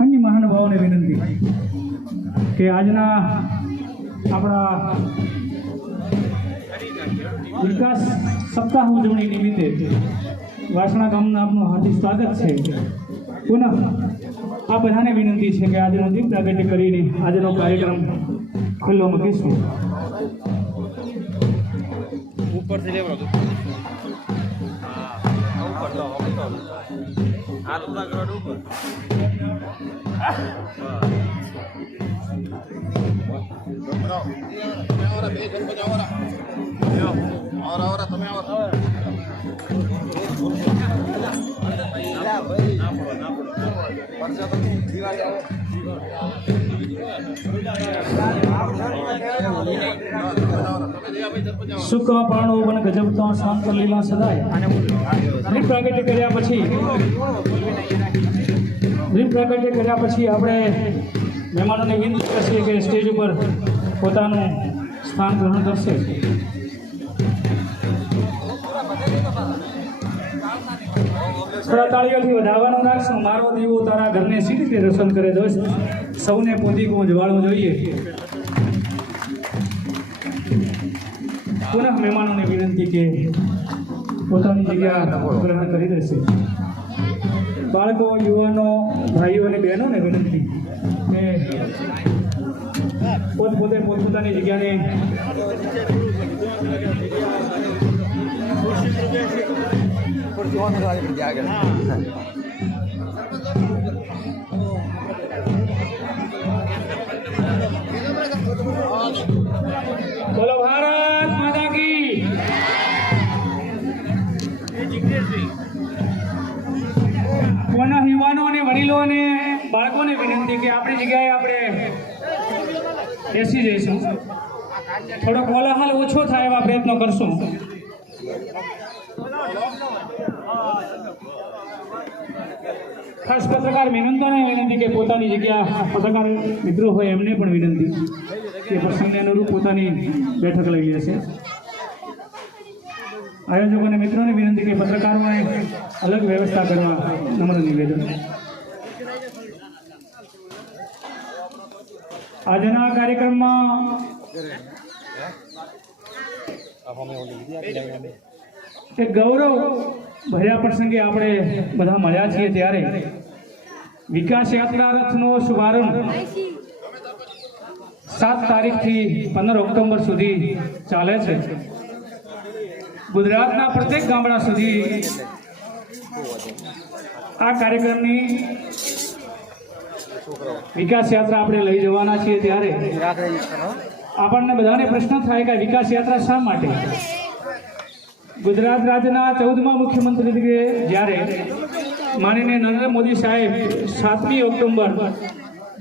अन्य महानुभावों ने विनंती कि आजना अपना विकास सप्ताह उजवणी निमित्ते वासणा गामना आपનું હાર્દિક સ્વાગત છે। પુનઃ આ બધાને વિનંતી છે કે આજનો દીપ પ્રાગટ્ય કરીને આજનો કાર્યક્રમ ખુલ્લો મૂકીશું। ઉપર થી લેવડો ઉપર લો આ રૂપા કરોડ ઉપર ahora ve después ahora ahora તમે ahora સુખ પાણો બન ગજબ તો શાંત લીલા સદાય દીપ પ્રાગટ્ય કર્યા પછી આપણે મહેમાનોને વિનંતી કરીએ કે સ્ટેજ ઉપર પોતાનું સ્થાન ગ્રહણ કરશે. થોડા તાળીઓથી વધાવવાનું રાખશું. મારો દીવો તારા ઘરને સી રીતે રોશન કરે દોસ્ત, સૌને પોતીકો જવાળવું જોઈએ. પુનઃ મહેમાનોને વિનંતી કે પોતાની જગ્યા ગ્રહણ કરી દેશે. બાળકો, યુવાનો, ભાઈઓ અને બહેનોને વિનંતી કે પોતપોતે પોતપોતાની જગ્યાને બોલો ભારત માતા કી. પુનઃ યુવાનો અને વડીલો અને બાળકોને વિનંતી કે આપણી જગ્યાએ આપણે બેસી જઈશું. થોડો કોલાહલ ઓછો થાય એવા પ્રયત્નો કરશું. ખાસ પત્રકાર મહેનતાને વિનંતી કે પોતાની જગ્યા, પત્રકાર મિત્રો હોય એમને પણ વિનંતી કે પ્રસંગને અનુરૂપ પોતાની બેઠક લઈ લેશે. આયોજકો અને મિત્રોને વિનંતી કે પત્રકારોને અલગ વ્યવસ્થા કરવા નમ્ર નિવેદન. આજના કાર્યક્રમમાં એક ગૌરવ ભર્યા પ્રસંગે આપણે બધા મળ્યા છીએ ત્યારે વિકાસ યાત્રા રથનો શુભારંભ 7 તારીખથી 15 ઓક્ટોબર સુધી ચાલે છે. ગુજરાતના પ્રત્યેક ગામડા સુધી આ કાર્યક્રમની વિકાસ યાત્રા આપણે લઈ જવાના છીએ ત્યારે આપણને બધાને પ્રશ્ન થાય કે વિકાસ યાત્રા શા માટે? ગુજરાત રાજ્યના 14મા મુખ્યમંત્રી તરીકે જ્યારે માનનીય નરેન્દ્ર મોદી સાહેબ 7મી ઓક્ટોબર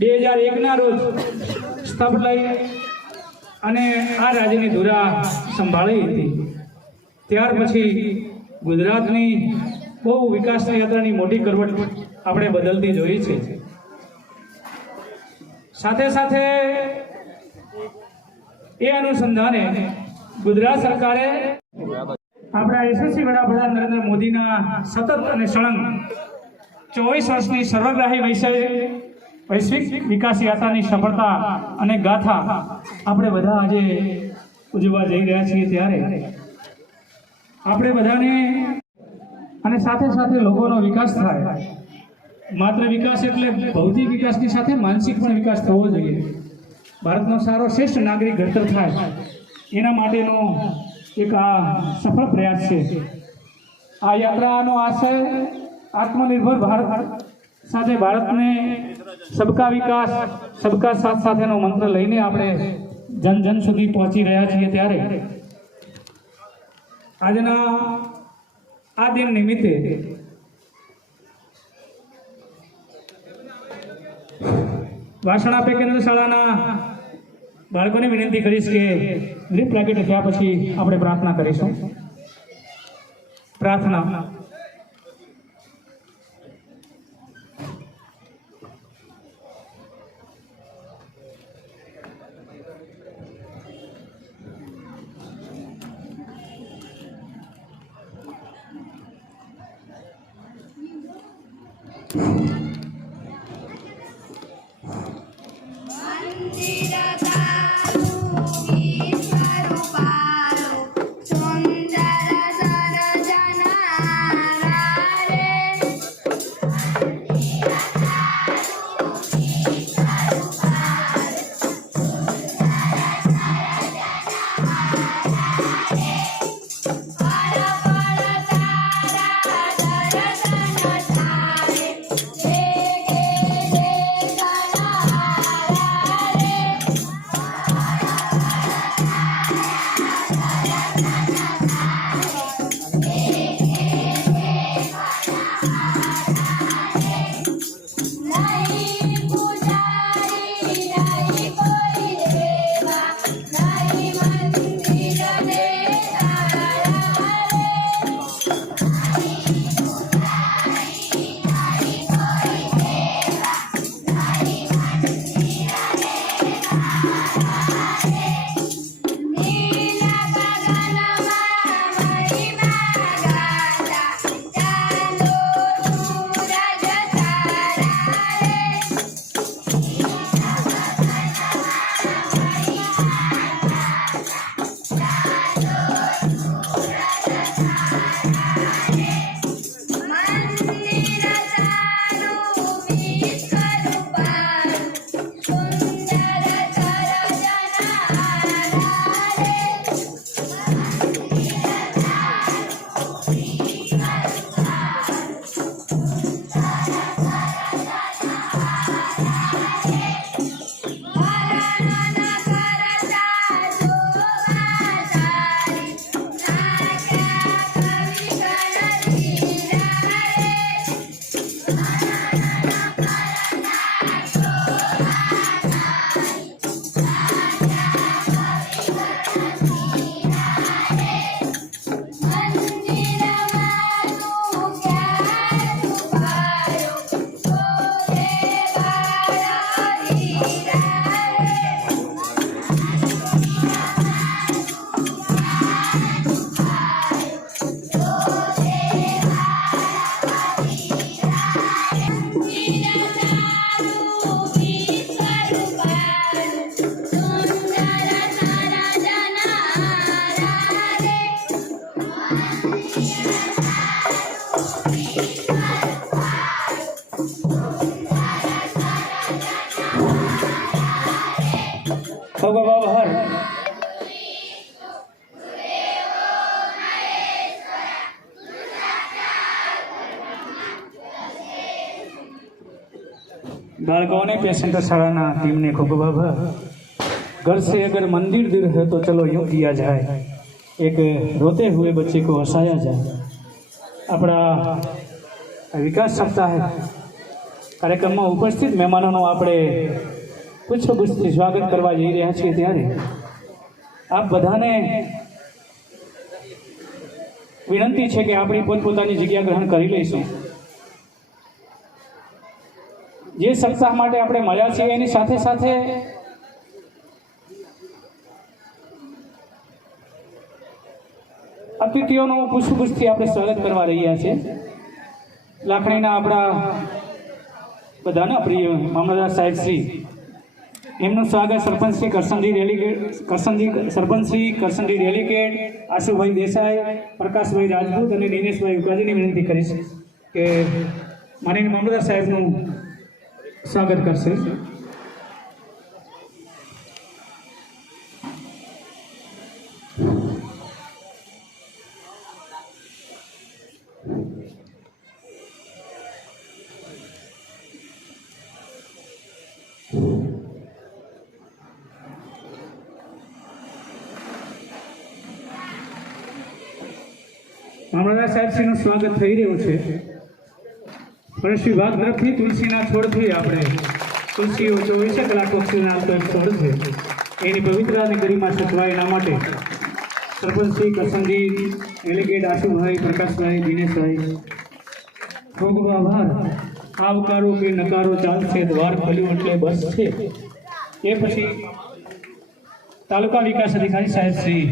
2001ના રોજ સ્તંભ લઈ અને આ રાજ્યની ધુરા સંભાળી હતી, ત્યાર પછી ગુજરાતની બહુ વિકાસની યાત્રાની મોટી કરવટ આપણે બદલતી જોઈ છે. સાથે સાથે એ અનુસંધાને ગુજરાત સરકારે આપણા યશસ્વી વડાપ્રધાન નરેન્દ્ર મોદીના સતત અને સળંગ 24 વર્ષની સર્વગ્રાહી વૈશ્વિક વિકાસ યાત્રાની સફળતા અને ગાથા આપણે બધા આજે ઉજવવા જઈ રહ્યા છીએ ત્યારે આપણે બધાને અને સાથે સાથે લોકોનો વિકાસ થાય. માત્ર વિકાસ એટલે ભૌતિક વિકાસની સાથે માનસિક પણ વિકાસ થવો જોઈએ. ભારતનો સારો શ્રેષ્ઠ નાગરિક ઘડતર થાય એના માટેનો એક આ સફળ પ્રયાસ છે. આ યાત્રાનો આશય આત્મનિર્ભર ભારત સાથે ભારતને સબકા વિકાસ સબકા સાથ સાથેનો મંત્ર લઈને આપણે જન જન સુધી પહોંચી રહ્યા છીએ ત્યારે આજના આ દિન નિમિત્તે વાસણા પે કેન્દ્ર શાળાના બાળકોને વિનંતી કરીશ કે દીપ પ્રાગટ્ય થયા પછી આપણે પ્રાર્થના કરીશું. પ્રાર્થના. Yeah. ભગવાન बालकों ने पेशेंट शाला टीम ने खूब घर से अगर मंदिर दूर है तो चलो यूँ किया जाए, एक रोते हुए बच्चे को हंसाया जाए। अपना विकास सप्ताह कार्यक्रम में उपस्थित मेहमानों આપણે પુષ્પગુચ્છથી સ્વાગત કરવા જઈ રહ્યા છીએ ત્યારે આપ બધાને વિનંતી છે કે આપણી પોતપોતાની જગ્યા ગ્રહણ કરી લઈશું। જે સપ્તાહ માટે આપણે મળ્યા છીએ એની સાથે સાથે અતિથિઓનું પુષ્પગુચ્છથી આપણે સ્વાગત કરવા રહ્યા છીએ। લાખણીના આપણા બધાના પ્રિય મામલતદાર સાહેબ શ્રી એમનું સ્વાગત સરપંચ શ્રી કરસનજી ડેલિગેટ આશુભાઈ દેસાઈ, પ્રકાશભાઈ રાજપૂત અને દિનેશભાઈ ઉપાધ્યાયની વિનંતી કરીશ કે માનનીય મામલતદાર સાહેબનું સ્વાગત કરશે। મામલતદાર સાહેબશ્રીનું સ્વાગત થઈ રહ્યું છે। ફોરેસ્ટ વિભાગ તરફથી તુલસીના છોડથી આપણે તુલસીઓ 24 કલાક ઓક્સિજન આપતો એક છોડ છે, એની પવિત્ર અને ગરિમા સચવાય એના માટે સરપંચ શ્રી કરસનજી ડેલિગેટ આશુભાઈ, પ્રકાશભાઈ, દિનેશભાઈ ખૂબ આભાર। આવકારો કે નકારો ચાલશે, દ્વાર ખોલ્યું એટલે બસ છે। એ પછી તાલુકા વિકાસ અધિકારી સાહેબ શ્રી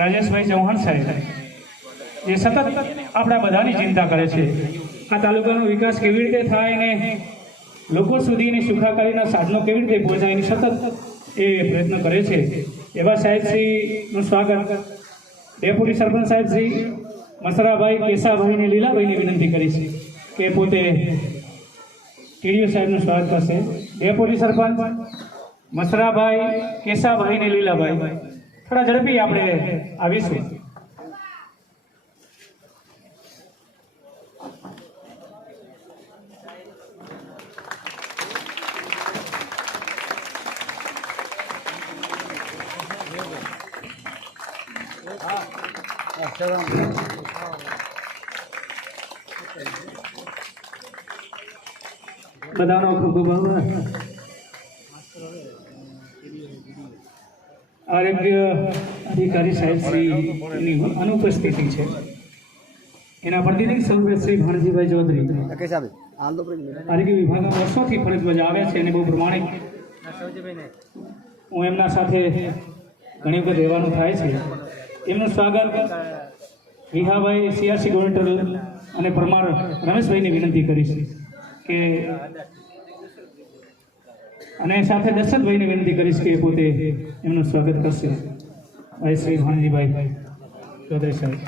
રાજેશભાઈ ચૌહાણ સાહેબ જે સતત આપણા બધાની ચિંતા કરે છે, આ તાલુકાનો વિકાસ કેવી રીતે થાય ને લોકો સુધીની સુખાકારીના સાધનો કેવી રીતે પહોંચાય એની સતત એ પ્રયત્ન કરે છે। એવા સાહેબશ્રીનું સ્વાગત ડેપ્યુટી સરપંચ સાહેબ શ્રી મસરાભાઈ, કેશાભાઈ ને લીલાભાઈને વિનંતી કરીશ કે પોતે ટીડીઓ સાહેબનું સ્વાગત કરશે। ડેપ્યુટી સરપંચ મસરાભાઈ, કેશાભાઈ ને લીલાભાઈ થોડા ઝડપી આપણે આવીશું। બધાનો ખૂબ ખૂબ આભાર। આરોગ્ય અધિકારી સાહેબ શ્રીની અનુપસ્થિતિ છે, એના પ્રતિનિધિ સ્વરૂપે શ્રી ભાણજીભાઈ ચૌધરી આરોગ્ય વિભાગમાં વર્ષોથી ફરજ બજાવે છે અને બહુ પ્રમાણિક હું એમના સાથે ઘણી વખત રહેવાનું થાય છે। એમનું સ્વાગત વિહાભાઈ સીઆરસી કોર્ડિનેટર અને પરમાર રમેશભાઈને વિનંતી કરીશ કે અને સાથે દર્શનભાઈને વિનંતી કરીશ કે પોતે એમનું સ્વાગત કરશે। ભાઈ શ્રી ભાણજીભાઈ ચૌધરી સાહેબ।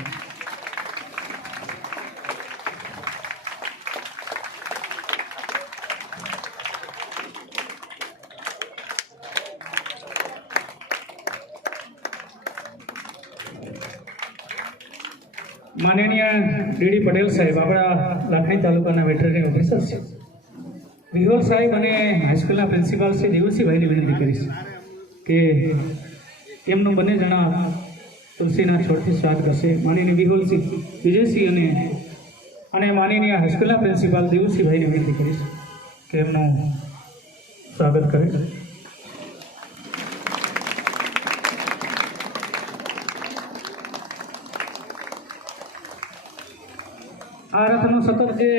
માનનીય ડીડી પટેલ સાહેબ આપણા લાખણી તાલુકાના વેટરનરી ઓફિસર છે, વિહોલ સાહેબ અને હાઈસ્કૂલના પ્રિન્સિપાલ શ્રી દેવસિંહભાઈને વિનંતી કરીશ કે એમનું બંને જણા તુલસીના છોડથી સ્વાગત કરશે। માનનીય વિહોલસિંહ વિજયસિંહ અને માનનીય હાઈસ્કૂલના પ્રિન્સિપાલ દેવસિંહભાઈને વિનંતી કરીશ કે એમનું સ્વાગત કરે। આ રથનું સતત જે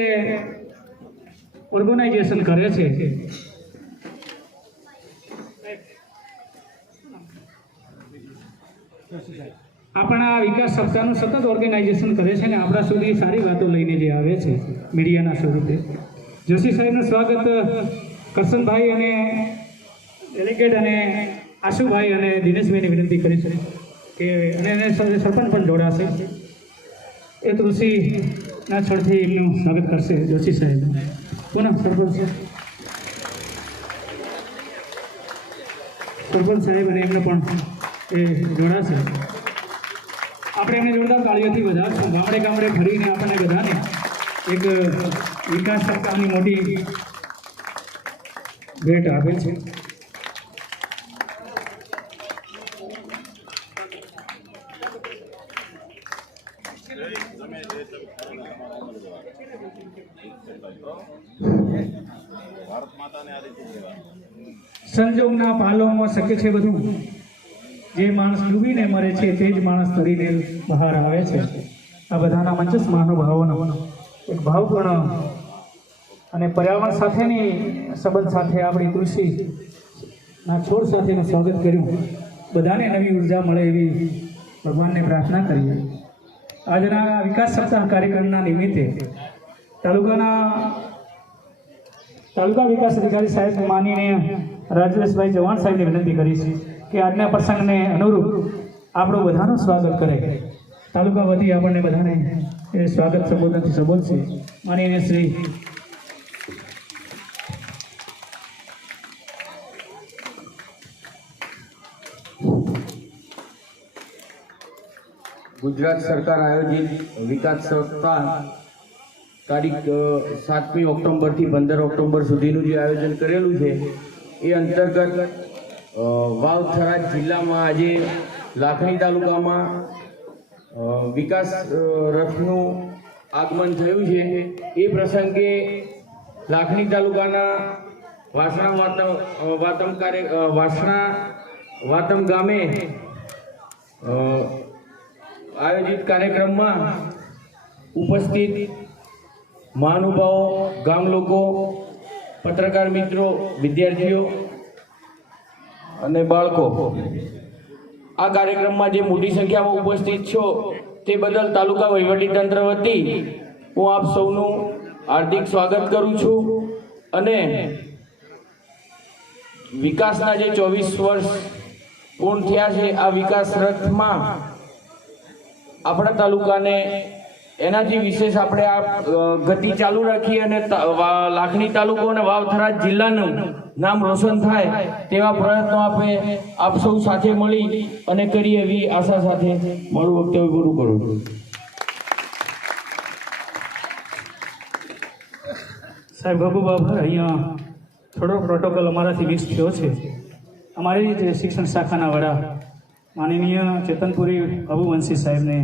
ઓર્ગેનાઇઝેશન કરે છે આપણા વિકાસ સપ્તાહનું સતત ઓર્ગેનાઇઝેશન કરે છે ને આપણા સુધી સારી વાતો લઈને જે આવે છે મીડિયાના સ્વરૂપે। જોશી સાહેબનું સ્વાગત કરસનભાઈ અને ડેલિગેટ અને આશુભાઈ અને દિનેશભાઈને વિનંતી કરી છે। કે અને એને સરપંચ પણ જોડાશે એ તુલસીના છળથી એમનું સ્વાગત કરશે જોશી સાહેબ. કોના સરપંચ સાહેબ અને એમને પણ એ જોડાશે. આપણે એમને જોરદાર તાળીઓથી વધારશું. ગામડે ગામડે ફરીને આપણને બધાને એક વિકાસ સપ્તાહની મોટી ભેટ આપે છે. સંજોગના પાલોમાં શક્ય છે બધું. જે માણસ ડૂબીને મરે છે તે જ માણસ તરીને બહાર આવે છે. આ બધાના મંચસ્થ મહાનુભાવોનો એક ભાવપૂર્ણ અને પર્યાવરણ સાથેની સંબંધ સાથે આપણી તુલસીના છોડ સાથેનું સ્વાગત કર્યું. બધાને નવી ઉર્જા મળે એવી ભગવાનને પ્રાર્થના કરીએ. આજના વિકાસ સપ્તાહ કાર્યક્રમના નિમિત્તે તાલુકા વિકાસ અધિકારી સાહેબ માનીને રાજેશભાઈ ચૌહાણ સાહેબને વિનંતી કરીશ કે આજના પ્રસંગને અનુરૂપ આપણું બધાનું સ્વાગત કરે. તાલુકા વતી આપણને બધાને એ સ્વાગત સંબોધનથી સંબોધશે. માનીને શ્રી ગુજરાત સરકાર આયોજિત વિકાસ સપ્તાહ તારીખ 7મી ઓક્ટોબરથી 15 ઓક્ટોબર સુધીનું જે આયોજન કરેલું છે એ અંતર્ગત વાવ થરાદ જિલ્લામાં આજે લાખણી તાલુકામાં વિકાસ રથનું આગમન થયું છે. એ પ્રસંગે લાખણી તાલુકાના વાસણા વાતમ ગામે આયોજિત કાર્યક્રમમાં ઉપસ્થિત મહાનુભાવો, ગામ લોકો, પત્રકાર મિત્રો, વિદ્યાર્થીઓ અને બાળકો આ કાર્યક્રમમાં જે મોટી સંખ્યામાં ઉપસ્થિત છો તે બદલ તાલુકા વહીવટીતંત્ર વતી હું આપ સૌનું હાર્દિક સ્વાગત કરું છું. અને વિકાસના જે 24 વર્ષ પૂર્ણ થયા છે આ વિકાસ રથમાં આપણા તાલુકાને એનાથી વિશેષ આપણે આ ગતિ ચાલુ રાખીએ અને લાખણી તાલુકો અને વાવ થરાદ જિલ્લાનું નામ રોશન થાય તેવા પ્રયત્નો આપણે આપ સૌ સાથે મળી અને કરીએ એવી આશા સાથે મારું વક્તવ્ય પૂરું કરું છું. સાહેબ ખૂબ આભાર. અહીંયા થોડો પ્રોટોકોલ અમારાથી મિસ થયો છે. અમારી જે શિક્ષણ શાખાના વડા માનનીય ચેતનપુરી અબુવંશી સાહેબને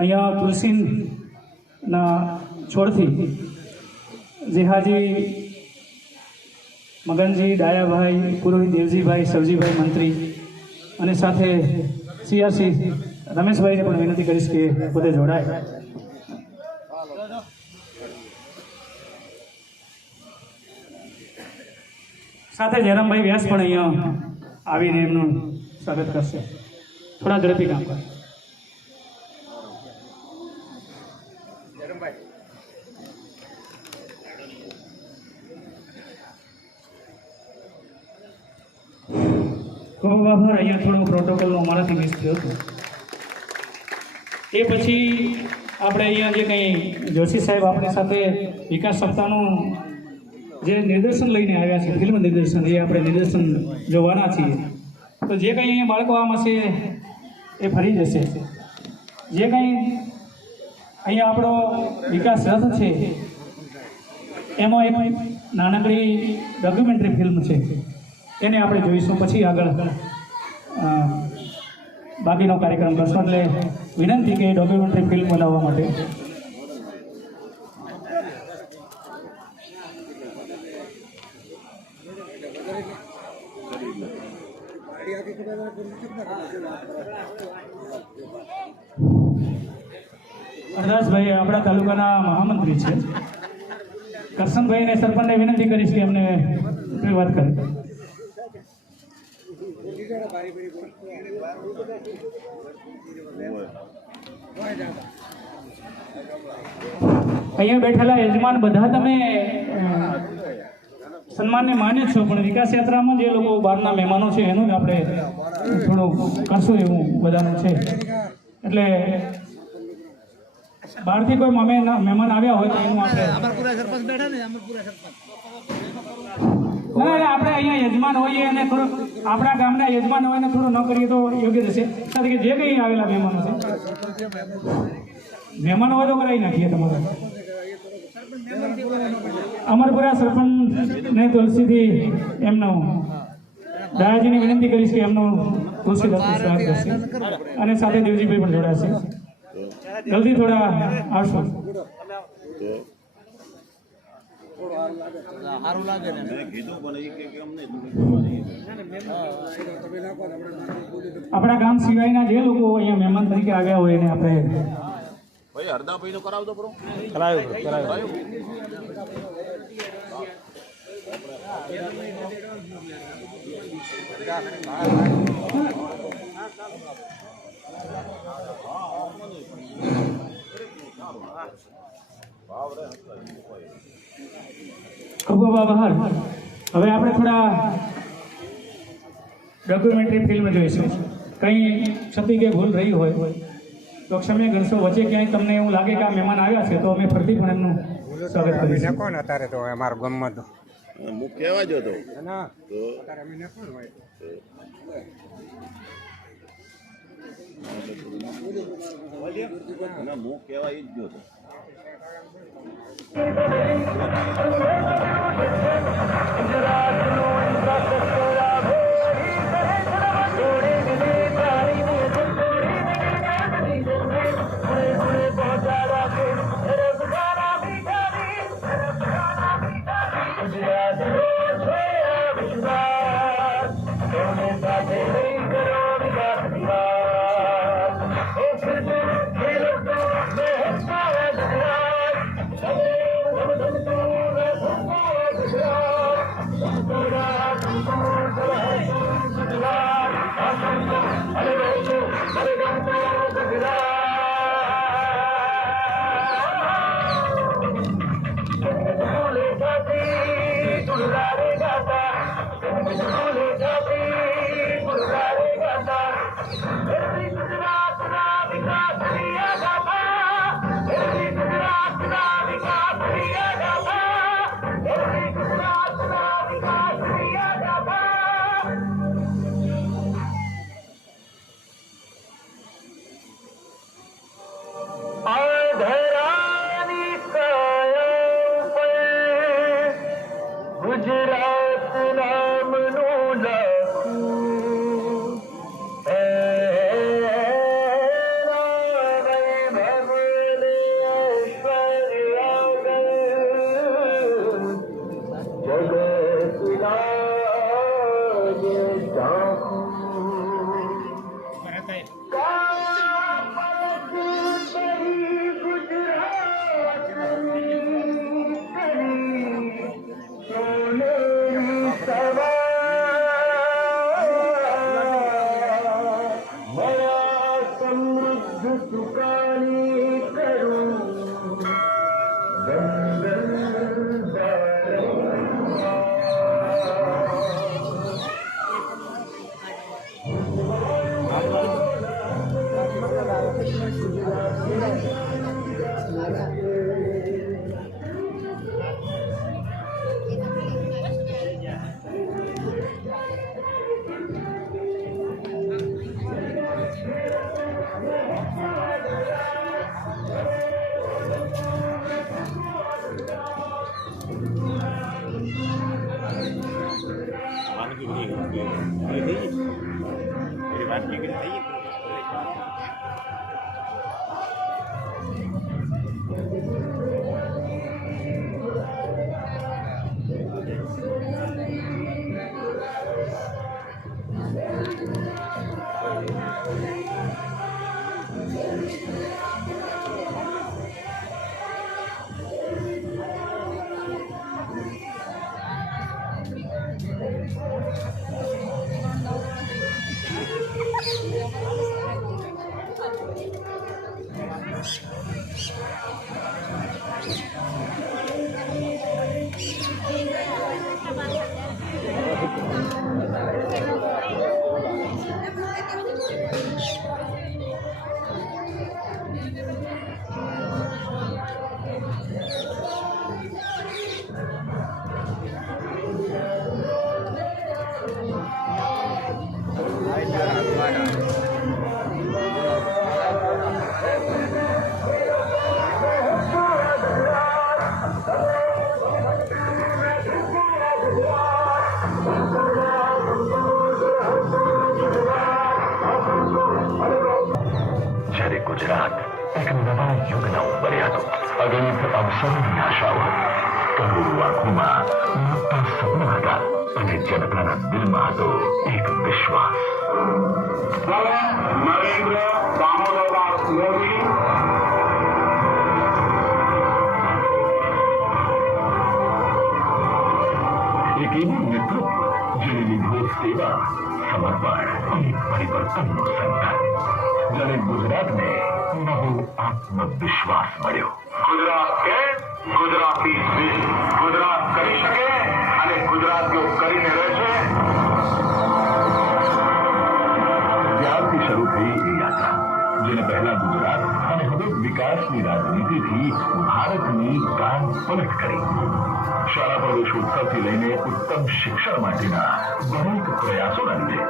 અહીંયા તુલસીના છોડથી જેહાજી મગનજી, ડાયાભાઈ, પુરોહિત દેવજીભાઈ, સવજીભાઈ મંત્રી અને સાથે CRC રમેશભાઈને પણ વિનંતી કરીશ કે પોતે જોડાય. સાથે જયરામભાઈ વ્યાસ પણ અહીંયા આવીને એમનું સ્વાગત કરશે. થોડા ઝડપી કામ કરે. ખૂબ આભાર. અહીંયા થોડો પ્રોટોકોલનો અમારાથી મિસ થયો હતો. એ પછી આપણે અહીંયા જે કંઈ જોશી સાહેબ આપણી સાથે વિકાસ સપ્તાહનું જે નિદર્શન લઈને આવ્યા છે, ફિલ્મ નિદર્શન, એ આપણે નિદર્શન જોવાના છીએ. તો જે કંઈ અહીંયા બાળકો આમ હશે એ ફરી જશે. જે કંઈ અહીંયા આપણો વિકાસ રથ છે એમાં એક નાનકડી ડોક્યુમેન્ટરી ફિલ્મ છે, એને આપણે જોઈશું. પછી આગળ બાકીનો કાર્યક્રમ કરશું. એટલે વિનંતી કે ડોક્યુમેન્ટરી ફિલ્મ બનાવવા માટે હરદાસભાઈ આપણા તાલુકાના મહામંત્રી છે. કરશનભાઈને સરપંચને વિનંતી કરીશ કે અમને કોઈ વાત કરે. અહીંયા બેઠેલા યજમાન બધા તમે સન્માનને માન્ય છો, પણ વિકાસ યાત્રામાં જે લોકો બહારના મહેમાનો છે એનું જ આપણે થોડું કરશું એવું બધાનું છે. એટલે બહારથી કોઈ મહેમાન આવ્યા હોય તો એનું આપણે ના આપણે અહીંયા યજમાન હોઈએ અને થોડું આપણા ગામના યજમાન હોય ને થોડું ન કરીએ તો યોગ્ય રહેશે. સાથે કે જે કંઈ આવેલા મહેમાનો છે મહેમાનો હોય તો કરાવી નાખીએ તમારે. અમરપુરા સરપંચને તુલસીથી એમનું દાદાજીની વિનંતી કરીશ કે એમનું તુલસી દત્તનું સ્વાગત કરશે અને સાથે દેવજીભાઈ પણ જોડાશે. જલ્દી થોડા આવશો. આપણા ગામ સિવાયના જે લોકો અહીંયા મહેમાન તરીકે આવ્યા હોય એને આપણે ભાઈ હરદાભાઈ તો કરાવતો બરો કરાયું. બહાર હવે આપણે થોડા ડોક્યુમેન્ટરી ફિલ્મ જોઈશું. કંઈ ક્ષતિ કે ભૂલ રહી હોય તો ક્ષમ્ય ગણશો. વચ્ચે ક્યાંય તમને એવું લાગે કે આ મહેમાન આવ્યા છે તો અમે ફરતી પણ એમનું સ્વાગત કરીશું. કોણ અત્યારે તો અમારા ગામમાં તો મુખ કહેવા જો તો ના અત્યારે અમે ને કોણ હોય મુખ કહેવા ઈ જ જો તો જ્યારે ગુજરાત એક નવા યુગના ઉંબરે હતું. અગણિત અવસરોની આશાઓ હતી. કરોડો આંખોમાં મોટા સપના હતા અને જનતાના દિલમાં હતો એક વિશ્વાસ. નરેન્દ્ર દામોદરદાસ મોદી એક એવું નેતૃત્વ જેને લીધો સેવા, સમર્પણ અને પરિવર્તનનો સંકલ્પ. જેને ગુજરાતને નવો આત્મવિશ્વાસ મળ્યો. ગુજરાત કે ગુજરાતી દિલ ગુજરાત કરી શકે અને ગુજરાતીઓ કરીને રહેશે. ત્યારથી શરૂ થઈ એ યાત્રા જેને પહેલા ગુજરાત અને હવે વિકાસની રાજનીતિથી ભારતની કાન પલટ કરી. શાળા પ્રવેશોત્સવથી લઈને ઉત્તમ શિક્ષણ માટેના દરેક પ્રયાસોના લીધે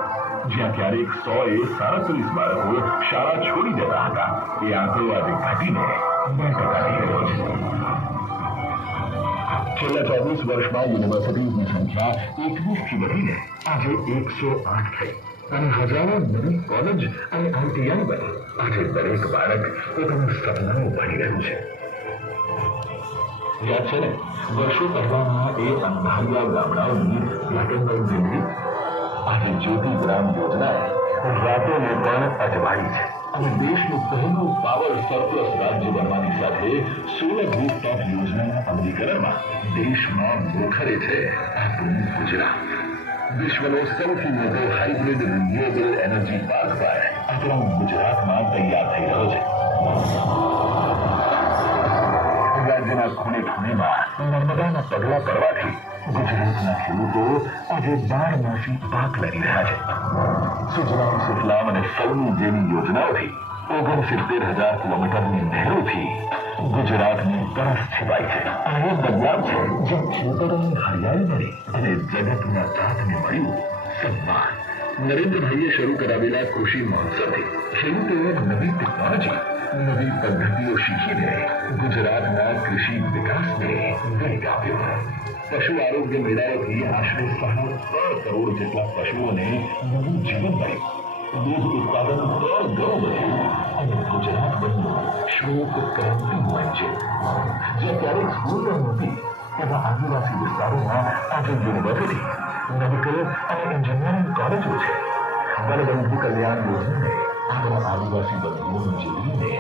જ્યાં ક્યારેક 137 બાળકો શાળા છોડી દેતા હતા, એ આંકડો આજે ઘટીને 2% થઈ ગયો છે. છેલ્લા 24 વર્ષમાં યુનિવર્સિટીઝની સંખ્યા 21 થી વધીને આજે 108 થઈ અને હજારો નવી કોલેજ અને ITI બની આજે દરેક બાળક પોતાનું સપનાઓ ભણી રહ્યું છે. યાદ છે ને વર્ષો પહેલાના એ અંધારિયા ગામડાઓની બ્લેક એન્ડ વ્હાઇટ જિંદગી? આજે જ્યોતિ ગ્રામ યોજનાએ રાતોને પણ અજમાડી છે અને દેશનું પહેલું પાવર સરપ્લસ રાજ્ય બનવાની સાથે સોલર રૂફટોપ યોજનાના અમલીકરણમાં દેશમાં મોખરે છે આપણું ગુજરાત. વિશ્વનો સૌથી મોટો હાઇબ્રિડ રિન્યુએબલ એનર્જી પાર્ક પણ આપણા ગુજરાતમાં તૈયાર થઈ રહ્યો છે. રાજ્યના ખૂણે ખૂણેમાં નર્મદાના પગલા પડવાથી ગુજરાતના ખેડૂતો આજે 12 પાક લઈ રહ્યા છે. સુજલામ સુફલામ અને સૌની જેવી યોજનાઓથી 69,000 કિલોમીટરની નહેરોથી ગુજરાતની બરફ છિપાઈ છે. આ એ બદલાવ છે જે ખેતરોની હરિયાળી મળી અને જગતના તાતને મળ્યું સન્માન. નરેન્દ્રભાઈએ શરૂ કરાવેલા કૃષિ મહોત્સવથી ખેડૂતોએ નવી ટેકનોલોજી, નવી પદ્ધતિઓ શીખીને ગુજરાતના કૃષિ વિકાસને વેગ આપ્યો. પશુ આરોગ્ય મેળાઓથી આશરે 3.5 કરોડ જેટલા પશુઓને નવું જીવન મળ્યું. દૂધ ઉત્પાદન 3 ગણું વધ્યું અને ગુજરાત બન્યું શ્લોક ક્રાંતિ મંચ. જે ક્યારેક સ્કૂલ નહોતી એવા આદિવાસી વિસ્તારોમાં આજે યુનિવર્સિટી, મેડિકલ અને એન્જિનિયરિંગ કોલેજો છે. વનબંધુ કલ્યાણ યોજનાએ આપણા આદિવાસી બંધુઓની જિંદગીને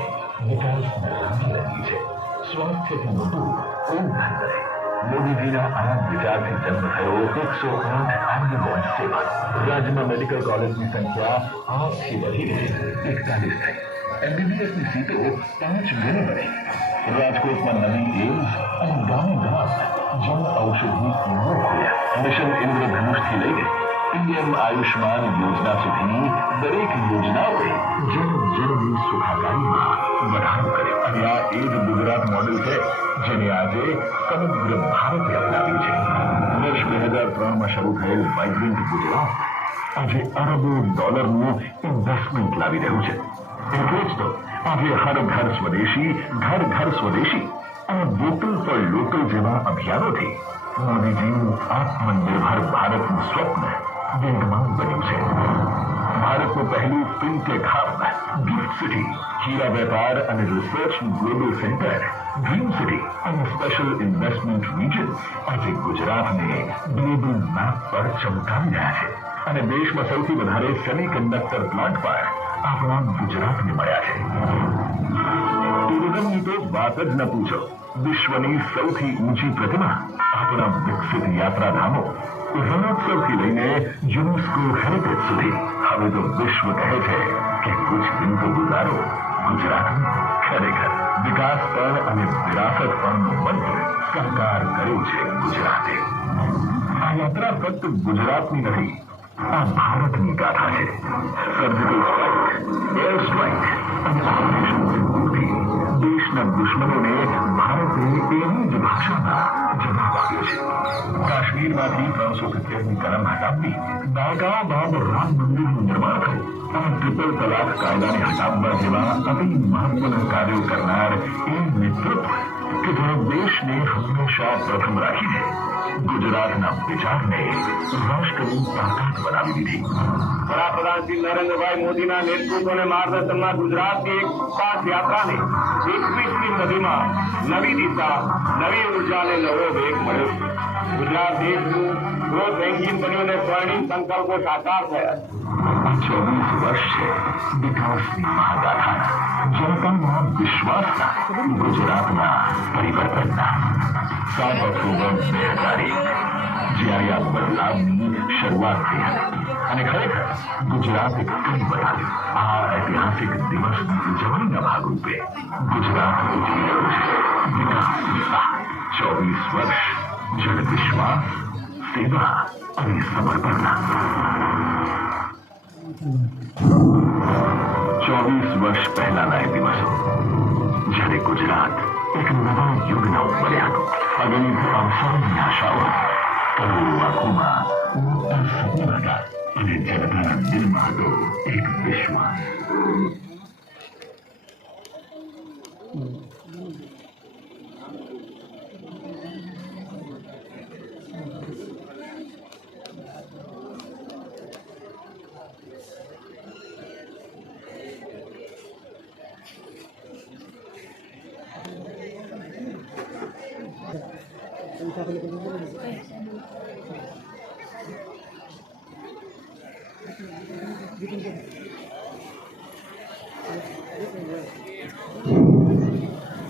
વિકાસના રંગે રંગી છે. સ્વાસ્થ્યથી મોટું કોઈ ધન કરે. મોદીજીના આ વિચારથી જન્મ થયો 108 એમ્બ્યુલન્સ સેવા. રાજ્યમાં મેડિકલ કોલેજની સંખ્યા 8 થી વધીને 41 થઈ. MBBSની સીટો 5 ગણી બની. રાજકોટમાં નવી એમ્સ અને ગામે ગામ જન ઔષધિ કેન્દ્રો ખોલ્યા. મિશન ઇન્દ્રધનુષથી લઈને PM આયુષ્માન યોજના સુધી દરેક યોજનાઓએ જનની સુખાકારીમાં વધારો કર્યો. અને આ એ જ ગુજરાત મોડેલ છે જેને આજે સમગ્ર ભારતે અપનાવ્યું છે. વર્ષ 2003માં શરૂ થયેલ વાઇબ્રન્ટ ગુજરાત આજે અરબો ડોલરનું ઇન્વેસ્ટમેન્ટ લાવી રહ્યું છે. એટલે જ તો આજે હર ઘર સ્વદેશી, ઘર ઘર સ્વદેશી અને વોકલ ફોર લોકલ જેવા અભિયાનોથી મોદીજીનું આત્મનિર્ભર ભારતનું સ્વપ્ન વેગવાન બન્યું છે. ભારતનું પહેલું ફિનટેક હબ, ગિફ્ટ સિટી, હીરા વેપાર અને રિસર્ચનું ગ્લોબલ સેન્ટર, ડ્રીમ સિટી અને સ્પેશિયલ ઇન્વેસ્ટમેન્ટ રિજન આજે ગુજરાતને ગ્લોબલ મેપ પર ચમકાવી રહ્યા છે. અને દેશમાં સૌથી વધારે સેમિકન્ડક્ટર પ્લાન્ટ પણ આપણા ગુજરાતને મળ્યા છે. ટુરિઝમની તો વાત જ ન પૂછો. વિશ્વની સૌથી ઊંચી પ્રતિમા આપણા વિકસિત યાત્રાધામો, રણોત્સવથી લઈને યુનેસ્કો હેરિટેજ સુધી હવે તો વિશ્વ કહે છે કે કુછ દિન તો ગુજારો ગુજરાતમાં. ખરેખર વિકાસ પણ અને વિરાસત પણનો મંત્ર સાકાર કર્યો છે ગુજરાતે. આ યાત્રા ફક્ત ગુજરાતની નથી, આ ભારતની ગાથા છે. સર્જિકલ સ્ટ્રાઇક, એર સ્ટ્રાઇક અને ઓપરેશન સિંદૂરથી દેશના દુશ્મનોને ભારતે એવી જ ભાષામાં જવાબ આપ્યો છે. કાશ્મીરમાંથી 370ની કલમ હટાવી દાયકાઓ બાદ રામ મંદિરનું નિર્માણ થયું અને ટ્રિપલ તલાક કાયદાને હટાવવા જેવા અતિ મહત્વના કાર્યો કરનાર એ નેતૃત્વ કે જેણે દેશને હંમેશા પ્રથમ રાખીને ગુજરાતના વિચારને રાષ્ટ્રની તાકાત બનાવી દીધી. વડાપ્રધાન શ્રી નરેન્દ્રભાઈ મોદીના નેતૃત્વ અને માર્ગદર્શનમાં ગુજરાતની એક વિકાસ યાત્રાને 21મી સદીમાં નવી દિશા, નવી ઉર્જા અને નવો વેગ મળ્યો. ગુજરાત દેશનું ગ્રોથ એન્જિન બન્યું અને સ્વર્ણિમ સંકલ્પો સાકાર થયા. 24 વર્ષ છે વિકાસની મહાગાથાના, જનતાના વિશ્વાસના, ગુજરાતના પરિવર્તનના. 7 ઓક્ટોબર 2001 જ્યારે આ બદલાવની શરૂઆત થઈ હતી અને ખરેખર ગુજરાતે કંઈ બતાવ્યું. આ ઐતિહાસિક દિવસની ઉજવણીના ભાગરૂપે ગુજરાત ઉજવી રહ્યું છે વિકાસની રાહ. 24 વર્ષ જન વિશ્વાસ, સેવા અને સમર્પણના. 24 વર્ષ પહેલાના એ દિવસો જ્યારે ગુજરાત એક નવા યુગના બન્યા હતું. અગણિત અવસરોની આશાઓ, કરોડો આંખોમાં મોટા સપના હતા અને જનતાના દિલમાં હતો એક વિશ્વાસ.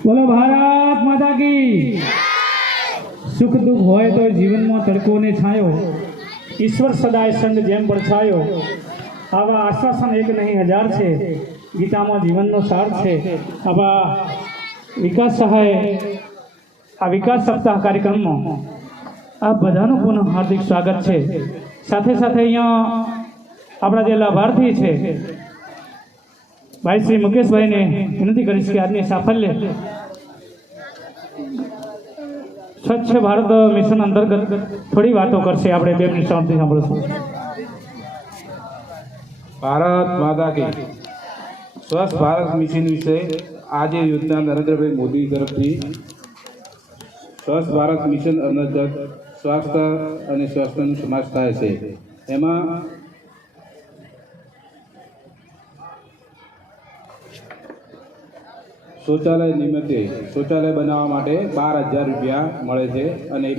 બોલો ભારત માતા કી. સુખ દુઃખ હોય તો જીવનમાં તડકો ને છાયો, ઈશ્વર સદાય સંગ જેમ પડછાયો. આવા આશ્વાસન એક નહીં હજાર છે, ગીતામાં જીવનનો સાર છે. આવા વિકાસ સહાય આ વિકાસ સપ્તાહ કાર્યક્રમમાં આ બધાનું પુનઃ હાર્દિક સ્વાગત છે. સાથે સાથે અહીંયા આપણા જે લાભાર્થી છે ભાઈ શ્રી મુકેશભાઈને વિનંતી કરીશ કે આજની સાફલ્ય સ્વચ્છ ભારત મિશન અંતર્ગત થોડી વાતો કરશે. આપણે 2 મિનિટ શાંતિથી સાંભળશું. ભારત માતા કી. સ્વચ્છ ભારત મિશન વિશે આજે યોજના નરેન્દ્રભાઈ મોદી તરફથી સ્વચ્છ ભારત મિશન અંતર્ગત સ્વાસ્થ્ય અને સ્વાસ્થ્યનો સમાવેશ થાય છે. એમાં શૌચાલય નિમિત્તે શૌચાલય બનાવવા માટે 12,000 રૂપિયા મળે છે અને એ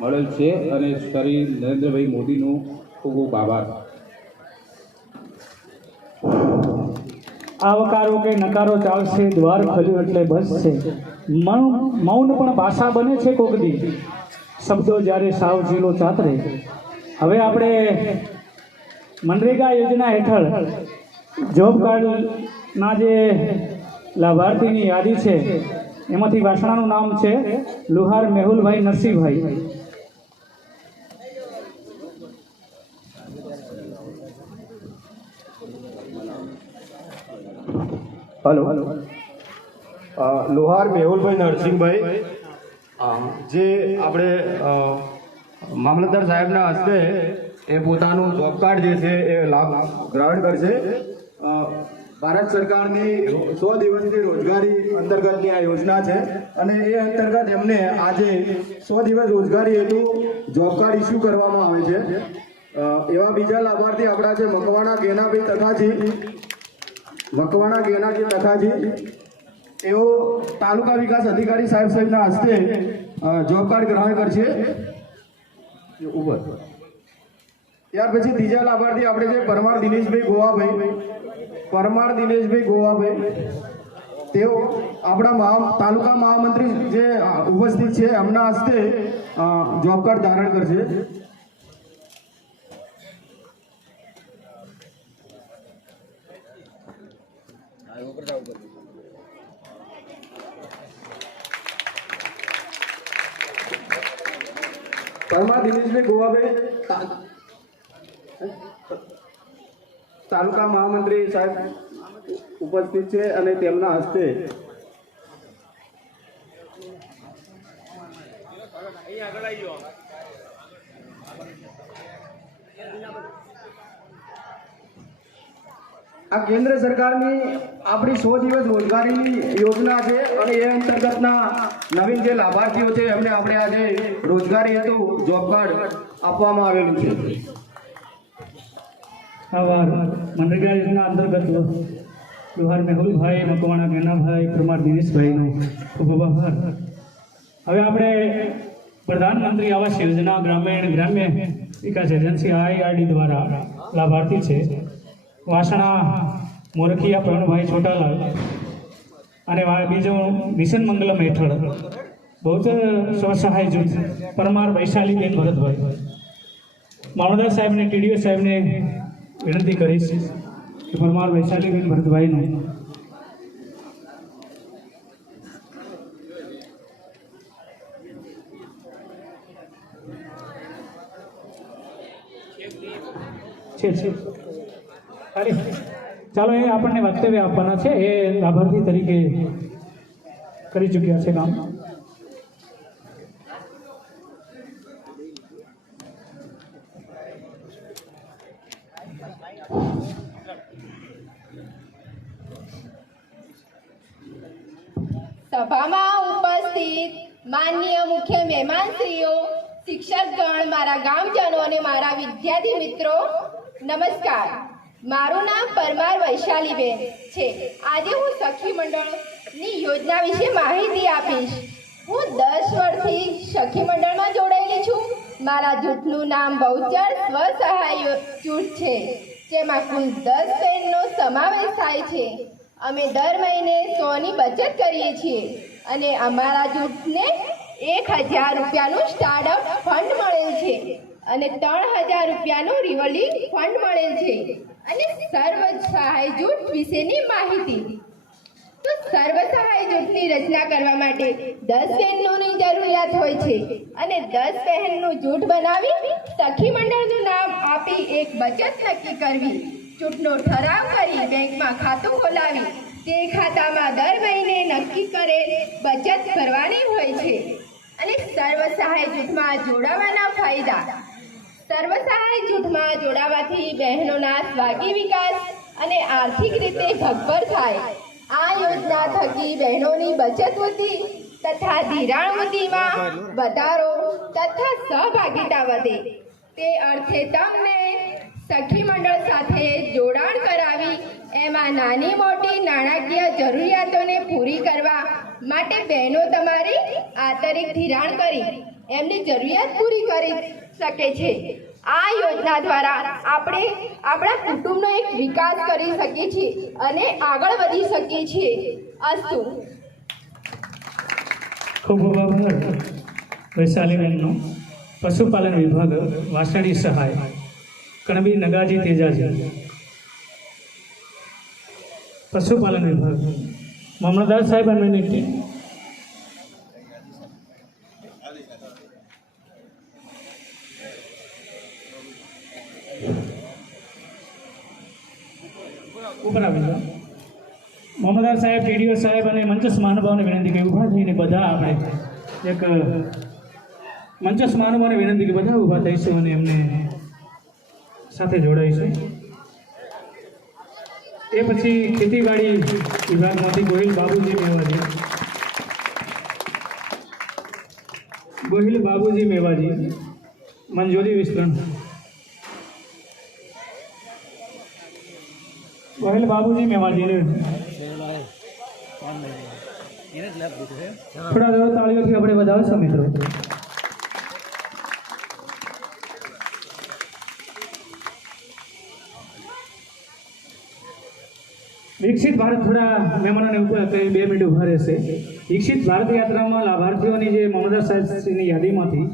મળેલ છે. અને શ્રી નરેન્દ્રભાઈ મોદીનું ખૂબ ખૂબ આભાર. આવકારો કે નકારો ચાલશે, દ્વાર ખોલ્યું એટલે બસ છે. મૌન પણ ભાષા બને છે કોકદી, શબ્દો જ્યારે સાવ ઝીલો ચાતરે. હવે આપણે મનરેગા યોજના હેઠળ જોબ કાર્ડના જે લાભાર્થીની યાદી છે એમાંથી વાસણાનું નામ છે લુહાર મેહુલભાઈ નરસિંહભાઈ. હલો, લોહાર મેહુલભાઈ નરસિંહભાઈ જે આપણે મામલતદાર સાહેબના હસ્તે એ પોતાનું જોબ કાર્ડ જે છે એ લાભ ગ્રહણ કરશે. ભારત સરકારની 100 દિવસની રોજગારી અંતર્ગતની આ યોજના છે અને એ અંતર્ગત એમને આજે 100 દિવસ રોજગારી હેતુ જોબ કાર્ડ ઇસ્યુ કરવામાં આવે છે. એવા બીજા લાભાર્થી આપણા છે મકવાણા ગેનાજી તખાજી, તેઓ તાલુકા વિકાસ અધિકારી સાહેબના હસ્તે જોબ કાર્ડ ગ્રહણ કરશે. ઉપર ત્યાર પછી ત્રીજા લાભાર્થી આપણે છે પરમાર દિનેશભાઈ ગોવાભાઈ, તેઓ આપણા તાલુકા મહામંત્રી જે ઉપસ્થિત છે એમના હસ્તે જોબ કાર્ડ ધારણ કરશે. પરમાર દિનેશભાઈ ગોવાભાઈ તાલુકા મહામંત્રી સાહેબ ઉપસ્થિત છે અને તેમના હસ્તે આ કેન્દ્ર સરકારની આપણી 100 દિવસ રોજગારી યોજના છે અને એ અંતર્ગતના નવીન જે લાભાર્થીઓ છે એમને આપણે આજે રોજગારી હેતુ જોબ કાર્ડ આપવામાં આવેલું છે. આભાર. મનરેગા યોજના અંતર્ગત લોહાર મેહુલભાઈ, મકવાણા ગેનાભાઈ, પરમાર દિનેશભાઈનો ખૂબ ખૂબ આભાર. હવે આપણે પ્રધાનમંત્રી આવાસ યોજના ગ્રામ્ય વિકાસ એજન્સી IRD દ્વારા લાભાર્થી છે વાસણા મોરખિયા પ્રવીણભાઈ છોટાલાલ અને બીજું મિશન મંગલમ હેઠળ બહુચર સ્વસહાય જૂથ પરમાર વૈશાલીબેન ભરતભાઈ. મામલતદાર સાહેબને TDO સાહેબને વિનંતી કરીશ કે પરમાર વૈશાલીબેન ભરતભાઈનું છે અરે ચાલો એ આપણને વક્તવ્ય આપવાના છે. એ લાભાર્થી તરીકે કરી ચૂક્યા છે કામ. સભામાં ઉપસ્થિત માનનીય મુખ્ય મહેમાનશ્રીઓ, શિક્ષકગણ, મારા ગામજનો અને મારા વિદ્યાર્થી મિત્રો, નમસ્કાર. મારું નામ પરમાર વૈશાલીબેન છે. આજે હું સખી મંડળની યોજના વિશે માહિતી આપીશ. હું 10 વર્ષથી સખી મંડળમાં જોડાયેલી છું. મારા જૂથનું નામ બહુચર સ્વસહાય જૂથ છે, જેમાં કુલ 10 બહેનનો સમાવેશ થાય છે. અમે દર મહિને 100ની બચત કરીએ છીએ અને અમારા જૂથને 1000 રૂપિયાનું સ્ટાર્ટઅપ ફંડ મળેલ છે અને 3000 રૂપિયાનું રિવોલ્વિંગ ફંડ મળેલ છે. અને સર્વ સહાય જૂથ વિશેની માહિતી. તો સર્વ સહાય જૂથની રચના કરવા માટે 10 બહેનોની જરૂરિયાત હોય છે અને 10 બહેનનું જૂથ બનાવી સખી મંડળનું નામ આપી એક બચત નક્કી કરવી. જૂથનો ઠરાવ કરી બેંકમાં ખાતું ખોલાવી તે ખાતામાં દર મહિને નક્કી કરેલ બચત ભરવાની હોય છે. અને સર્વ સહાય જૂથમાં જોડાવાના ફાયદા. સર્વ સહાય જૂથમાં જોડાવાથી બહેનોના સ્વાગી વિકાસ અને આર્થિક રીતે ભગભર થાય. આ યોજના થકી બહેનોની બચત વૃદ્ધિ તથા ધિરાણ વૃદ્ધિમાં વધારો તથા સહભાગિતા વધે. તે અર્થે તમને સખી મંડળ સાથે જોડાણ કરાવી એમાં નાની મોટી નાણાકીય જરૂરિયાતોને પૂરી કરવા માટે બહેનો તમારી આંતરિક ધિરાણ કરી એમની જરૂરિયાત પૂરી કરી શકે છે. આ યોજના દ્વારા આપણે આપણા કુટુંબનો એક વિકાસ કરી શકીએ છીએ અને આગળ વધી શકીએ છીએ. અસ્તુ. ખૂબ ખૂબ આભાર વૈશાલીબેનનો. પશુપાલન વિભાગ વાસણી સહાય કણબી નગાજી તેજાજી. પશુપાલન વિભાગ મામલતદાર સાહેબ અને ઉપર આવેલા મામલતદાર સાહેબ, TDO સાહેબ અને મંચસ્થ મહાનુભાવોને વિનંતી કે ઊભા થઈને બધા આપણે એક મંચસ્થ મહાનુભાવોને વિનંતી કે બધા ઊભા થઈશું અને એમને સાથે જોડાઈશું. એ પછી ખેતીવાડી વિભાગમાંથી ગોહિલ બાબુજી મેવાજી મંજૂરી વિસ્તરણ. ગોહિલ બાબુજી મેવાજીને થોડા તાળીઓથી આપણે વધાવશો મિત્રો. વિકસિત ભારત, થોડા મહેમાનોને ઉપર 2 મિનિટ ઉભા રહેશે. વિકસિત ભારત યાત્રામાં લાભાર્થીઓની જે મામલતદાર સાહેબની યાદીમાંથી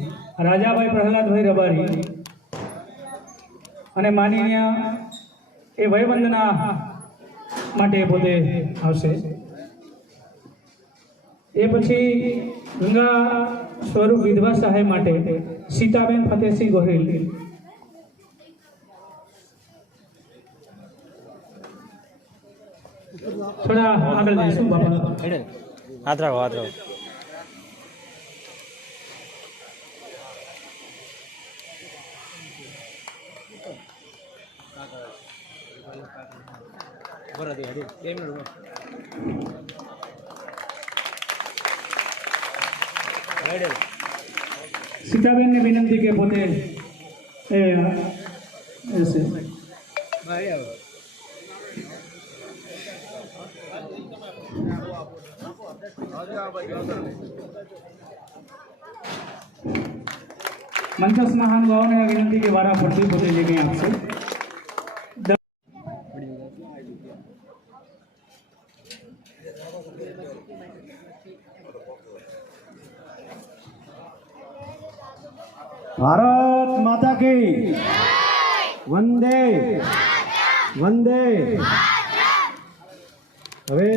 રાજાભાઈ પ્રહલાદભાઈ રબારી અને માનનીય એ વયવંદના માટે પોતે આવશે. એ પછી ગંગા સ્વરૂપ વિધવા સહાય માટે સીતાબેન ફતેહસિંહ ગોહિલ. થોડા આગળ જઈશું બાપા. હાથ રાખો, હાથ રાખો. સીતાબેનને વિનંતી કે પોતે મંચસ્થ મહાનુભાવોને વિનંતી કે વારા ફરતી પોતે જે કંઈ આપશે. ભારત માતા કી વંદે વંદે. હવે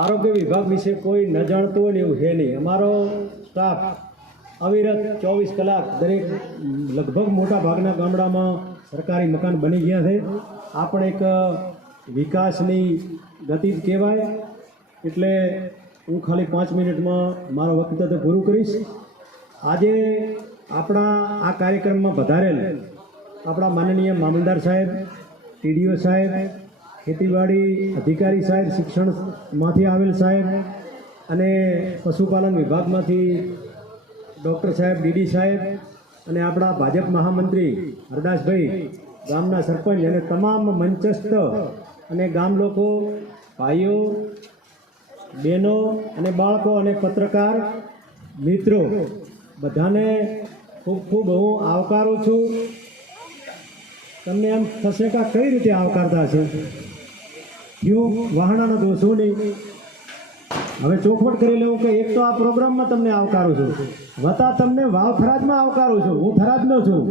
આરોગ્ય વિભાગ વિશે કોઈ ન જાણતું હોય ને એવું છે નહીં. અમારો સ્ટાફ અવિરત 24 કલાક દરેક લગભગ મોટા ભાગના ગામડામાં સરકારી મકાન બની ગયા છે. આ પણ એક વિકાસની ગતિ જ કહેવાય. એટલે હું ખાલી 5 મિનિટમાં મારો વક્તવ્ય પૂરું કરીશ. આજે આપણા આ કાર્યક્રમમાં પધારેલ આપણા માનનીય મામલતદાર સાહેબ, ટીડીઓ સાહેબ, ખેતીવાડી અધિકારી સાહેબ, શિક્ષણમાંથી આવેલ સાહેબ અને પશુપાલન વિભાગમાંથી ડૉક્ટર સાહેબ, ડીડી સાહેબ અને આપણા ભાજપ મહામંત્રી હરદાસભાઈ, ગામના સરપંચ અને તમામ મંચસ્થ અને ગામ લોકો, ભાઈઓ, બહેનો અને બાળકો અને પત્રકાર મિત્રો બધાને ખૂબ ખૂબ હું આવકારું છું. તમને એમ થશે કે કઈ રીતે આવકારતા છે, કયું વાહણાનો દોષો નહીં. હવે ચોખવટ કરી લઉં કે એક તો આ પ્રોગ્રામમાં તમને આવકારું છું, વતા તમને વાવ થરાદમાં આવકારું છું. હું થરાદનો છું.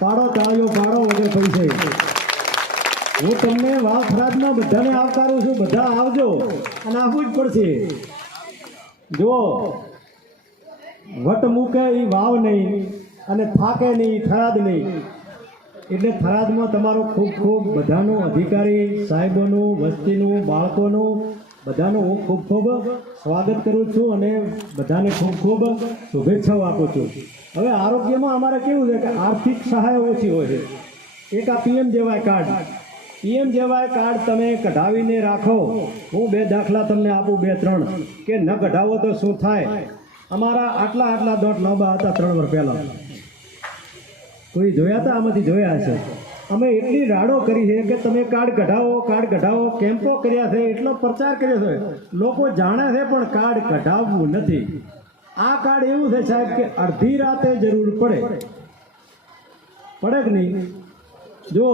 પાડો તાળીઓ પાડો વગર પૈસે. હું તમને વાવ થરાદમાં બધાને આવકારું છું. બધા આવજો અને આવવું જ પડશે. જુઓ, વટ મૂકે એ વાવ નહીં અને થાકે નહીં થરાદ નહીં. એટલે થરાદમાં તમારું ખૂબ ખૂબ બધાનું, અધિકારી સાહેબોનું, વસ્તીનું, બાળકોનું બધાનું હું ખૂબ ખૂબ સ્વાગત કરું છું અને બધાને ખૂબ ખૂબ શુભેચ્છાઓ આપું છું. હવે આરોગ્યમાં અમારે કેવું છે કે આર્થિક સહાય ઓછી હોય છે. એક આ PMJY કાર્ડ, PMJY કાર્ડ તમે કઢાવીને રાખો. હું 2 દાખલા તમને આપું, 2-3 કે ન કઢાવો તો શું થાય. અમારા આટલા દોઢ લાંબા હતા 3 વર્ષ પહેલાં. કોઈ જોયા હતા? આમાંથી જોયા છે. અમે એટલી રાડો કરી છે કે તમે કાર્ડ કઢાવો, કેમ્પો કર્યા છે, એટલો પ્રચાર કર્યો છે. લોકો જાણે છે પણ કાર્ડ કઢાવવું નથી. આ કાર્ડ એવું છે સાહેબ કે અડધી રાતે જરૂર પડે કે નહીં. જો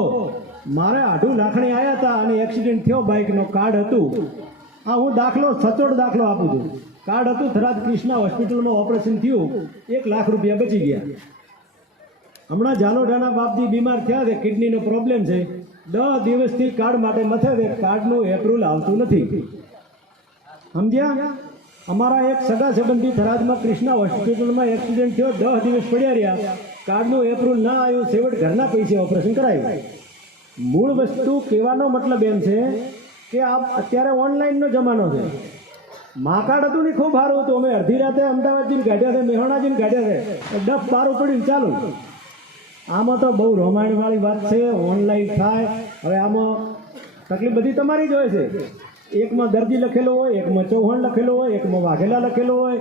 મારે 2.5 લાખણી આવ્યા હતા અને એક્સિડન્ટ થયો બાઇકનો, કાર્ડ હતું. આ હું દાખલો, સચોટ દાખલો આપું છું. કાર્ડ હતું, થરાદ કૃષ્ણા હોસ્પિટલમાં ઓપરેશન થયું, 1 લાખ રૂપિયા બચી ગયા. હમણાં જાલોડાના બાપજી બીમાર થયા છે, કિડનીનો પ્રોબ્લેમ છે. 10 દિવસથી કાર્ડ માટે મથે છે, કાર્ડનું એપ્રુવલ આવતું નથી. સમજ્યા? અમારા એક સગા સંબંધી થરાદમાં કૃષ્ણા હોસ્પિટલમાં એક્સિડન્ટ થયો, 10 દિવસ પડ્યા રહ્યા, કાર્ડનું એપ્રુવલ ના આવ્યું, છેવટ ઘરના પૈસે ઓપરેશન કરાવ્યું. મૂળ વસ્તુ કહેવાનો મતલબ એમ છે કે આ અત્યારે ઓનલાઈનનો જમાનો છે. મા કાર્ડ હતું ને ખૂબ સારું હતું. અમે અડધી રાતે અમદાવાદ જઈને કાઢ્યા છે, મહેસાણા જઈને કાઢ્યા છે, ડફ પારું પડ્યું ચાલુ. આમાં તો બહુ રોમાયણવાળી વાત છે. ઓનલાઈન થાય. હવે આમાં તકલીફ બધી તમારી જ હોય છે. એકમાં દરજી લખેલો હોય, એકમાં ચૌહાણ લખેલો હોય, એકમાં વાઘેલા લખેલો હોય,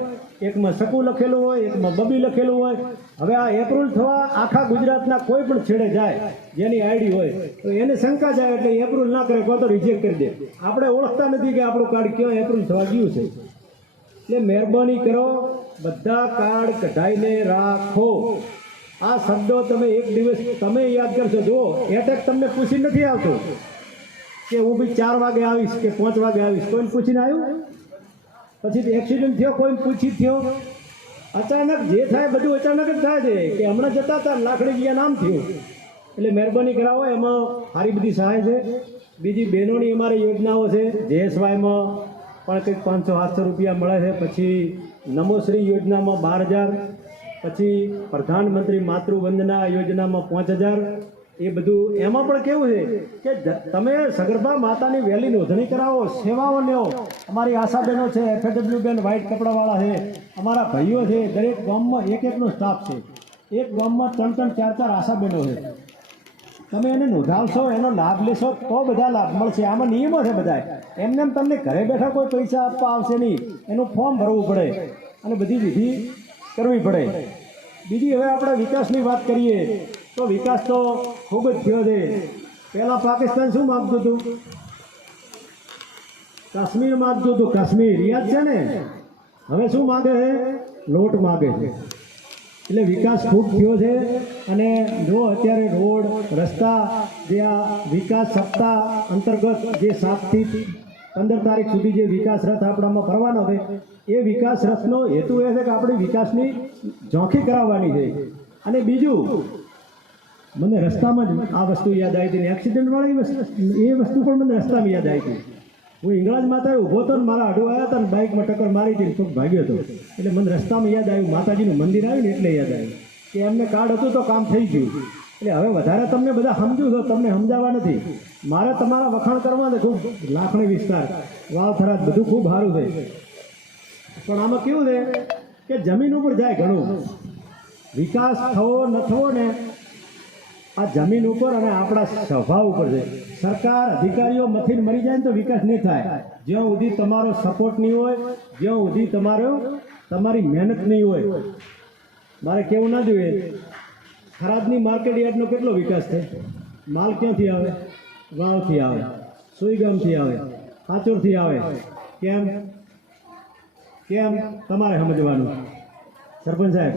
એકમાં શકુ લખેલું હોય, એકમાં બબી લખેલું હોય. હવે આ એપ્રુવલ થવા આખા ગુજરાતના કોઈ પણ છેડે જાય જેની આઈડી હોય તો એને શંકા જાય, એટલે એપ્રુવલ ના કરે કોઈ તો રિજેક્ટ કરી દે. આપણે ઓળખતા નથી કે આપણું કાર્ડ ક્યાં એપ્રુવલ થવા ગયું છે. એટલે મહેરબાની કરો, બધા કાર્ડ કઢાઈને રાખો. આ શબ્દો તમે એક દિવસ તમે યાદ કરશો. જો એટેક તમને પૂછી નથી આવતો કે હું બી 4 વાગે આવીશ કે 5 વાગે આવીશ. કોઈને પૂછીને આવ્યું? પછી એક્સિડન્ટ થયો, કોઈને પૂછી થયો? અચાનક જે થાય બધું અચાનક જ થાય છે. કે હમણાં જતા હતા, લાકડી ગયા નામ થયું. એટલે મહેરબાની કરાવો. એમાં સારી બધી સહાય છે. બીજી બહેનોની અમારી યોજનાઓ છે. JSYમાં પણ કંઈક 500-700 રૂપિયા મળે છે. પછી નમોશ્રી યોજનામાં 12,000, પછી પ્રધાનમંત્રી માતૃવંદના યોજનામાં 5,000. એ બધું એમાં પણ કેવું છે કે તમે સગર્ભા માતાની વહેલી નોંધણી કરાવો, સેવાઓ લ્યો. અમારી આશાબેનો છે, FAW બેન વ્હાઇટ કપડાવાળા છે, અમારા ભાઈઓ છે. દરેક ગામમાં એક એકનો સ્ટાફ છે. એક ગામમાં 3-3, 4-4 આશાબેનો છે. તમે એને નોંધાવશો, એનો લાભ લેશો તો બધા લાભ મળશે. આમાં નિયમો છે બધા. એમને એમ તમને ઘરે બેઠા કોઈ પૈસા આપવા આવશે નહીં. એનું ફોર્મ ભરવું પડે અને બધી વિધિ કરવી પડે. બીજી હવે આપણે વિકાસની વાત કરીએ તો વિકાસ તો ખૂબ જ થયો છે. પહેલાં પાકિસ્તાન શું માગતું હતું? કાશ્મીર માગતું હતું. કાશ્મીર યાદ છે ને? હવે શું માગે છે? લોટ માગે છે. એટલે વિકાસ ખૂબ થયો છે. અને જો અત્યારે રોડ રસ્તા જે આ વિકાસ સપ્તાહ અંતર્ગત જે 7 થી 15 તારીખ સુધી જે વિકાસ રથ આપણામાં ફરવાનો છે, એ વિકાસ રથનો હેતુ એ છે કે આપણી વિકાસની ઝોંખી કરાવવાની છે. અને બીજું, મને રસ્તામાં જ આ વસ્તુ યાદ આવી હતી, એક્સિડન્ટવાળી એ વસ્તુ પણ મને રસ્તામાં યાદ આવી હતી. હું હિંગળાજ માતા ઉભો હતો ને મારા આડું આવ્યા હતા ને બાઇકમાં ટક્કર મારી હતી, તો ભાગ્યો હતો. એટલે મને રસ્તામાં યાદ આવ્યું, માતાજીનું મંદિર આવ્યું ને એટલે યાદ આવ્યું કે એમને કાર્ડ હતું તો કામ થઈ ગયું. એટલે હવે વધારે તમને બધા સમજુ છો, તમને સમજાવવા નથી મારે, તમારા વખાણ કરવા છે. ખૂબ લાખણી વિસ્તાર, વાવથરા બધું ખૂબ સારું છે. પણ આમાં કેવું છે કે જમીન ઉપર જાય ઘણું. વિકાસ થવો ન થવો ને આ જમીન ઉપર અને આપણા સ્વભાવ ઉપર છે. સરકાર અધિકારીઓ મથીને મરી જાય ને તો વિકાસ નહીં થાય. જ્યાં સુધી તમારો સપોર્ટ નહીં હોય, જ્યાં સુધી તમારી મહેનત નહીં હોય. મારે કેવું ના જોઈએ, થરાદની માર્કેટ યાર્ડનો કેટલો વિકાસ થાય? માલ ક્યાંથી આવે? વાવથી આવે, સુઈગામથી આવે, હાચોરથી આવે. કેમ તમારે સમજવાનું સરપંચ સાહેબ,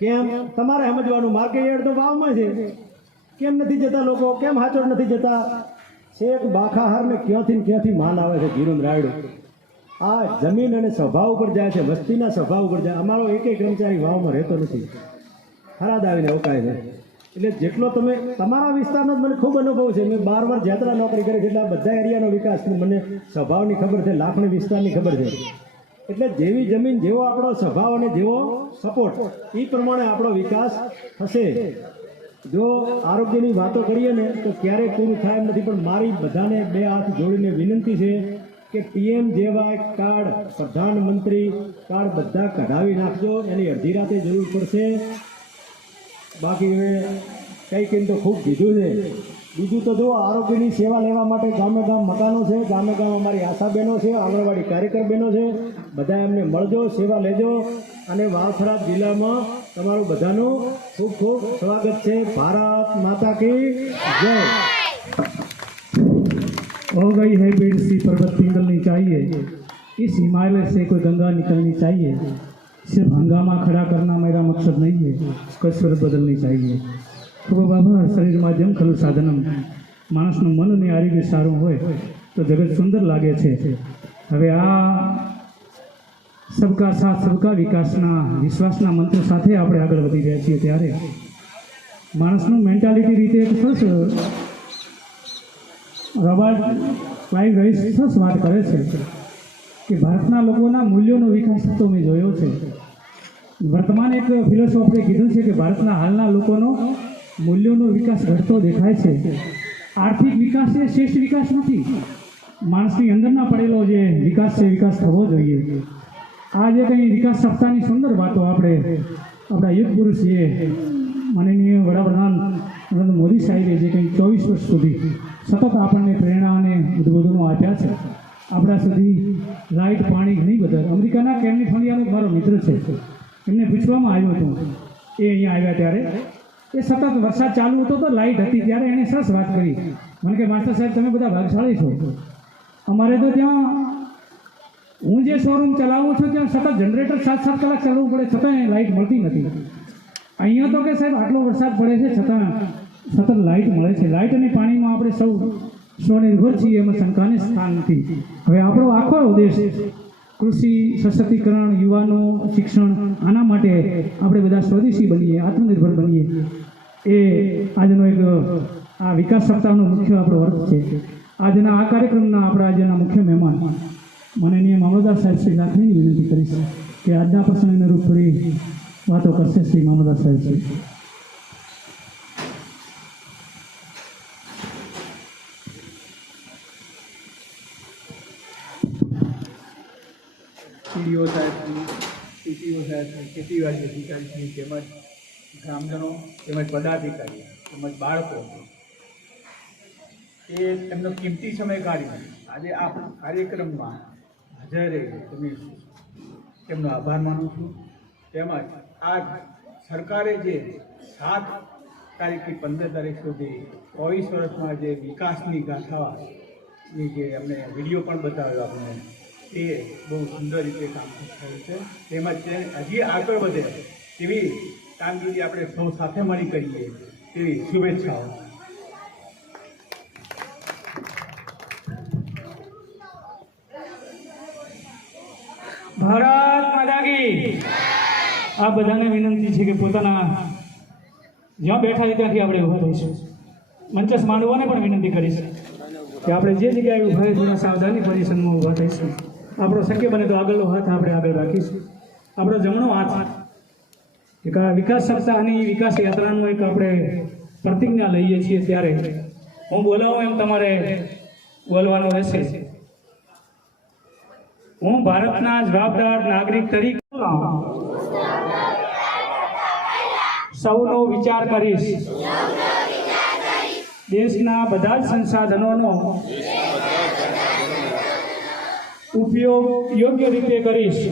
કેમ તમારે સમજવાનું? માર્કેટ યાર્ડ તો વાવમાં છે. કેમ નથી જતા લોકો? કેમ હાચોર નથી જતા? છેક બાખાહાર ને ક્યાંથી માલ આવે છે ગીરું રાયડું. આ જમીન અને સ્વભાવ ઉપર જાય છે, વસ્તીના સ્વભાવ ઉપર જાય. અમારો એક કર્મચારી વાવમાં રહેતો નથી, ખરાદ આવીને અવકાય છે. એટલે જેટલો તમે તમારા વિસ્તારનો મને ખૂબ અનુભવ છે. મેં 12 વર્ષ યાત્રા નોકરી કરી છે, એટલે આ બધા એરિયાનો વિકાસ મને સ્વભાવની ખબર છે, લાખણી વિસ્તારની ખબર છે. એટલે જેવી જમીન, જેવો આપણો સ્વભાવ અને જેવો સપોર્ટ, એ પ્રમાણે આપણો વિકાસ થશે. જો આરોગ્યની વાતો કરીએ ને તો ક્યારેય પૂરું થાય એમ નથી. પણ મારી બધાને 2 હાથ જોડીને વિનંતી છે કે PMJY કાર્ડ, પ્રધાનમંત્રી કાર્ડ બધા કઢાવી નાખજો. એની અડધી રાતે જરૂર પડશે. બાકી હવે કંઈક તો ખૂબ કીધું છે. બીજું તો જો આરોગ્યની સેવા લેવા માટે ગામે ગામ મકાનો છે, ગામે ગામ અમારી આશા બહેનો છે, આંગણવાડી કાર્યકર બહેનો છે, બધા એમને મળજો, સેવા લેજો. અને વાવથરા જિલ્લામાં તમારું બધાનું ખૂબ ખૂબ સ્વાગત છે. ભારત માતા કી જય. हो गई है पेड़ सी पर्वत पिघलनी चाहिए, इस हिमालय से कोई गंगा निकलनी चाहिए. सिर्फ हंगामा खड़ा करना मेरा मकसद नहीं है, कोई सूरत बदलनी चाहिए. ખૂબ આભાર. શરીરમાં જેમ ખરું સાધનમ, માણસનું મન અને આરોગ્ય સારું હોય તો જગત સુંદર લાગે છે. હવે આ સબકા સાથ સબકા વિકાસના વિશ્વાસના મંત્ર સાથે આપણે આગળ વધી રહ્યા છીએ. ત્યારે માણસનું મેન્ટાલિટી રીતે એક સરસ રોબર્ટ ક્લાઇવ રાઇસ સરસ વાત કરે છે કે ભારતના લોકોના મૂલ્યોનો વિકાસ થતો મેં જોયો છે. વર્તમાન એક ફિલોસોફરે કીધું છે કે ભારતના હાલના લોકોનો મૂલ્યોનો વિકાસ ઘટતો દેખાય છે. આર્થિક વિકાસ એ શ્રેષ્ઠ વિકાસ નથી. માણસની અંદરના પડેલો જે વિકાસ છે, વિકાસ થવો જોઈએ. આ જે કંઈ વિકાસ સપ્તાહની સુંદર વાતો આપણા યુગ પુરુષ જે માનનીય વડાપ્રધાન નરેન્દ્ર મોદી સાહેબે જે કંઈ 24 વર્ષ સુધી સતત આપણને પ્રેરણા અને ઉદ્બોધનો આપ્યા છે. આપણા સુધી લાઇટ, પાણી ઘણી બધા. અમેરિકાના કેલિફોર્નિયાનો મારો મિત્ર છે, એમને પૂછવામાં આવ્યું હતું, એ અહીંયા આવ્યા ત્યારે એ સતત વરસાદ ચાલુ હતો તો લાઇટ હતી, ત્યારે એણે સરસ વાત કરી. મને કે માસ્ટર સાહેબ તમે બધા ભાગશાળી છો, અમારે તો ત્યાં હું જે શોરૂમ ચલાવું છું ત્યાં સતત જનરેટર 7-7 કલાક ચાલવું પડે, છતાં લાઇટ મળતી નથી. અહીંયા તો કે સાહેબ આટલો વરસાદ પડે છે છતાં સતત લાઇટ મળે છે. લાઇટ અને પાણીમાં આપણે સૌ સ્વનિર્ભર છીએ, એમાં શંકાને સ્થાન નથી. હવે આપણો આખો દેશ કૃષિ, સશક્તિકરણ, યુવાનો, શિક્ષણ, આના માટે આપણે બધા સ્વદેશી બનીએ, આત્મનિર્ભર બનીએ. એ આજનો એક આ વિકાસ સપ્તાહનો મુખ્ય આપણો અર્થ છે. આજના આ કાર્યક્રમના આપણા આજના મુખ્ય મહેમાન માનનીય મામલતદાર સાહેબ શ્રી લાખણીની વિનંતી કરીશ કે આજના પ્રસંગને રૂપ થોડી વાતો કરશે. શ્રી મામલતદાર સાહેબ શ્રી. સીડીઓ સાહેબશ્રી, સીટીઓ સાહેબ, ખેતીવાડી અધિકારીશ્રી તેમજ ગ્રામજનો તેમજ પદાધિકારીઓ તેમજ બાળકો એ એમનો કિંમતી સમય કાઢી આજે આ કાર્યક્રમમાં હાજર રહી તમે તેમનો આભાર માનું છું. તેમજ આ સરકારે જે 7 તારીખથી 15 તારીખ સુધી 24 વર્ષમાં જે વિકાસની ગાથાની જે અમને વિડીયો પણ બતાવ્યો આપણે, એ બહુ સુંદર રીતે કામ થયું છે. તેમજ તે હજી આગળ વધે એવી કામગીરી આપણે સૌ સાથે મળી કરીએ તેવી શુભેચ્છાઓ. ભારત માતા કી. આ બધાને વિનંતી છે કે પોતાના જ્યાં બેઠા છે ત્યાંથી આપણે ઊભા થઈશું. મંચસ્થ માંડવાને પણ વિનંતી કરીશ કે આપણે જે જગ્યાએ ઊભા હોય થોડા સાવધાની પોઝિશનમાં ઊભા થઈશું. આપણો શક્ય બને તો આગળનો હાથ આપણે આગળ રાખીશું. આપણો જમણો હાથ એક આ વિકાસ સપ્તાહની વિકાસ યાત્રાનું એક આપણે પ્રતિજ્ઞા લઈએ છીએ ત્યારે હું બોલાવું એમ તમારે બોલવાનું રહેશે. હું ભારતના જવાબદાર નાગરિક તરીકે સૌનો વિચાર કરીશ. દેશના બધા જ સંસાધનોનો ઉપયોગ યોગ્ય રીતે કરીશ.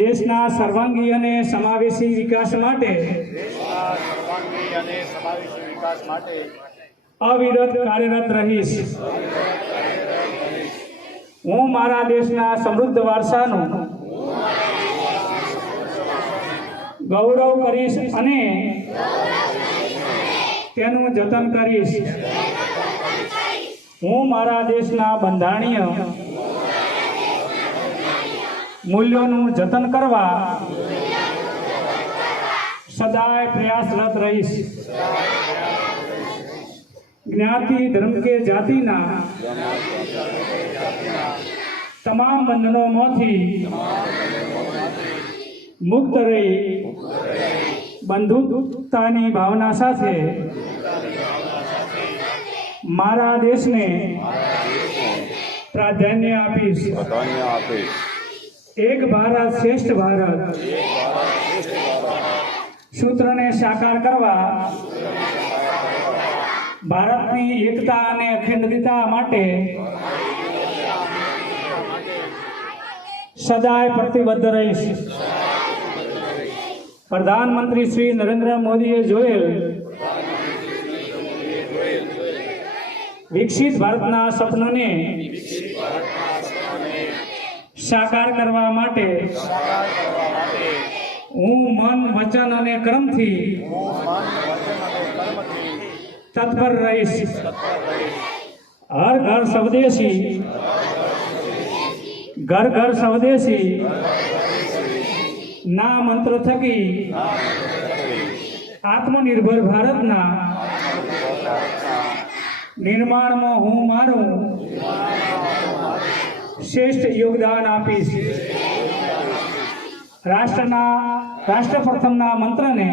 દેશના સર્વાંગી અને સમાવેશી વિકાસ માટે અવિરત કાર્યરત રહીશ. હું મારા દેશના સમૃદ્ધ વારસાનું ગૌરવ કરીશ અને તેનું જતન કરીશ. હું મારા દેશના બંધારણીય મૂલ્યોનું જતન કરવા સદાય પ્રયાસરત રહીશ. જ્ઞાતિ ધર્મ કે જાતિના તમામ બંધનોમાંથી મુક્ત રહી બંધુતાની ભાવના સાથે મારા દેશને પ્રાધાન્ય આપીશ. એક ભારત શ્રેષ્ઠ ભારત સૂત્રને સાકાર કરવા ભારતની એકતા અને અખંડિતતા માટે સદાય પ્રતિબદ્ધ રહીશ. પ્રધાનમંત્રી શ્રી નરેન્દ્ર મોદીએ જોયેલ વિકસિત ભારતના સપનાને સાકાર કરવા માટે હું મન વચન અને કર્મથી તત્પર રહીશ. હર ઘર સ્વદેશી ઘર ઘર સ્વદેશી ના મંત્ર થકી આત્મનિર્ભર ભારતના નિર્માણમાં હું મારું શ્રેષ્ઠ યોગદાન આપીશ. રાષ્ટ્ર પ્રથમના મંત્રને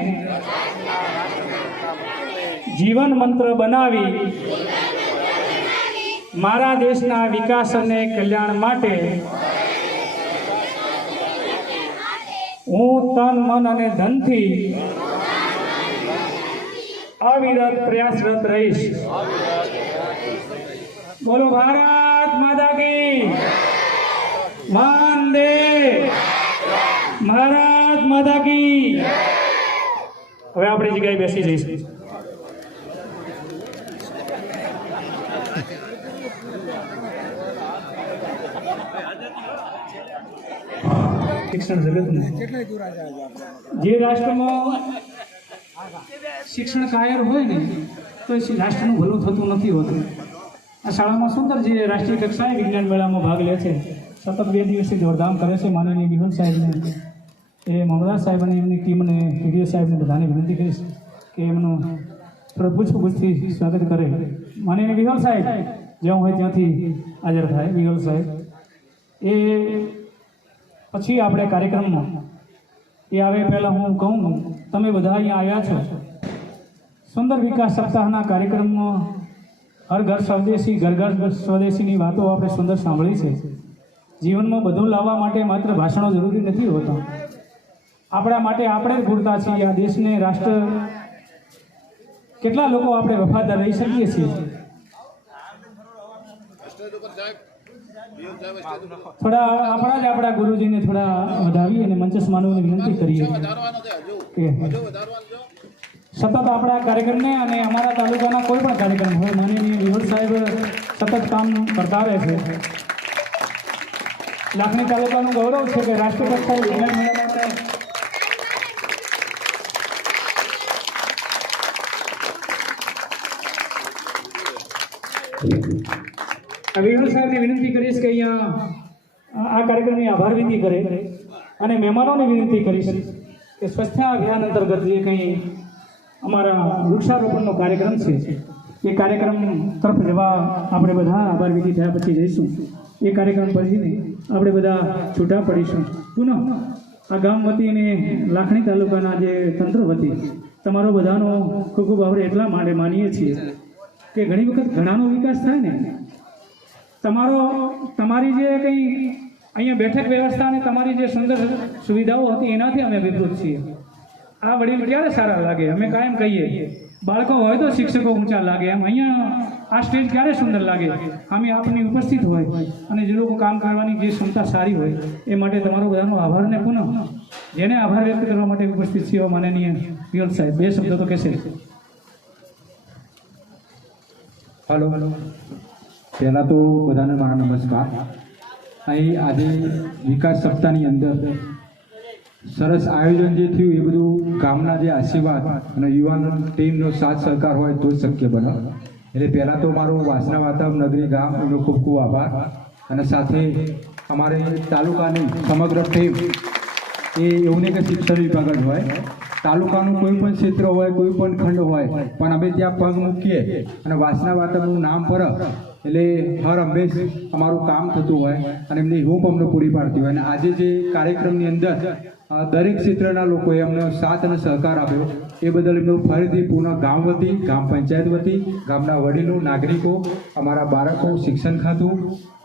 જીવન મંત્ર બનાવી મારા દેશના વિકાસ અને કલ્યાણ માટે હું તન મન અને ધનથી અવિરત પ્રયાસરત રહીશ. બોલો ભારત માતા કી. વંદે ભારત માતા કી. હવે આપણી જગ્યાએ બેસી જઈશું. શિક્ષણ જગતનું જે રાષ્ટ્રમાં શિક્ષણ કાયર હોય ને તો એ રાષ્ટ્રનું ભલું થતું નથી હોતું. આ શાળામાં સુંદર જે રાષ્ટ્રીય કક્ષાએ વિજ્ઞાન મેળામાં ભાગ લે છે, સતત 2 દિવસથી દોડધામ કરે છે. માનનીય વિહોલ સાહેબને, એ મમદાર સાહેબ અને એમની ટીમને, પીડીઓ સાહેબને બધાને વિનંતી કરીશ કે એમનું પૂછપૂછથી સ્વાગત કરે. માનનીય વિહોલ સાહેબ જ્યાં હોય ત્યાંથી હાજર થાય. વિહોલ સાહેબ એ પછી આપણે કાર્યક્રમમાં એ આવે પહેલાં હું કહું, તમે બધા અહીંયા આવ્યા છો સુંદર વિકાસ સપ્તાહના કાર્યક્રમમાં હર ઘર સ્વદેશી ઘર ઘર સ્વદેશીની વાતો આપણે સુંદર સાંભળી છે. જીવનમાં બધું લાવવા માટે માત્ર ભાષણો જરૂરી નથી હોતા. આપણા માટે આપણે જ પૂરતા છીએ. આ દેશને રાષ્ટ્ર કેટલા લોકો આપણે વફાદાર રહી શકીએ છીએ? થોડા આપણા ગુરુજીને થોડા વધાવી અને મંચસ્થ માનવની વિનંતી કરીએ કે સતત આપણા કાર્યક્રમને અને અમારા તાલુકાના કોઈ પણ કાર્યક્રમ હોય, માનનીય વિહોર સાહેબ સતત કામ કરતા રહે છે. લાખણી તાલુકાનું ગૌરવ છે કે રાષ્ટ્રીય કક્ષાએ વિજ્ઞાન મેળામાં વિહોર સાહેબને વિનંતી કરીશ કે અહીંયા આ કાર્યક્રમની આભાર વિધિ કરે અને મહેમાનોને વિનંતી કરીશ કે સ્વચ્છતા અભિયાન અંતર્ગત જે કંઈ અમારા વૃક્ષારોપણનો કાર્યક્રમ છે એ કાર્યક્રમ તરફ જવા આપણે બધા આભાર વિધિ થયા પછી જઈશું. એ કાર્યક્રમ પછીને આપણે બધા છૂટા પડીશું. પુનઃ આ ગામ વતી અને લાખણી તાલુકાના જે તંત્ર વતી તમારો બધાનો ખૂબ ખૂબ આપણે એટલા માટે માનીએ છીએ કે ઘણી વખત ઘણાનો વિકાસ થાય ને, તમારી જે કંઈ અહીંયા બેઠક વ્યવસ્થા અને તમારી જે સુંદર સુવિધાઓ હતી એનાથી અમે વિકૃત છીએ. આ વડીલ ક્યારે સારા લાગે? અમે કાયમ કહીએ બાળકો હોય તો શિક્ષકો ઊંચા લાગે, એમ અહીંયા આ સ્ટેજ ક્યારે સુંદર લાગે? અમે આપની ઉપસ્થિત હોય અને જે લોકો કામ કરવાની જે ક્ષમતા સારી હોય એ માટે તમારો બધાનો આભાર ને પુનઃ જેને આભાર વ્યક્ત કરવા માટે ઉપસ્થિત છે માનનીય વિહોર સાહેબ બે શબ્દો તો કહેશે. હલો, પહેલાં તો બધાને મારા નમસ્કાર. અહીં આજે વિકાસ સપ્તાહની અંદર સરસ આયોજન જે થયું એ બધું ગામના જે આશીર્વાદ અને યુવાન ટીમનો સાથ સહકાર હોય તો જ શક્ય બને. એટલે પહેલાં તો મારું વાસણા વાતાવરણ નગરી ગામ એનો ખૂબ ખૂબ આભાર. અને સાથે અમારે તાલુકાની સમગ્ર ટીમ એ એવું નહીં કે શિક્ષણ વિભાગ જ હોય, તાલુકાનું કોઈ પણ ક્ષેત્ર હોય, કોઈ પણ ખંડ હોય, પણ અમે ત્યાં પગ મૂકીએ અને વાસણા વાતાવરણનું નામ પર એટલે હર હંમેશ અમારું કામ થતું હોય અને એમની હૂંફ અમને પૂરી પાડતી હોય. અને આજે જે કાર્યક્રમની અંદર દરેક ક્ષેત્રના લોકોએ અમને સાથ અને સહકાર આપ્યો એ બદલ એમનો ફરીથી પૂર્ણ ગામ વતી, ગામ પંચાયત વતી, ગામના વડીલો, નાગરિકો, અમારા બાળકો, શિક્ષણ ખાતું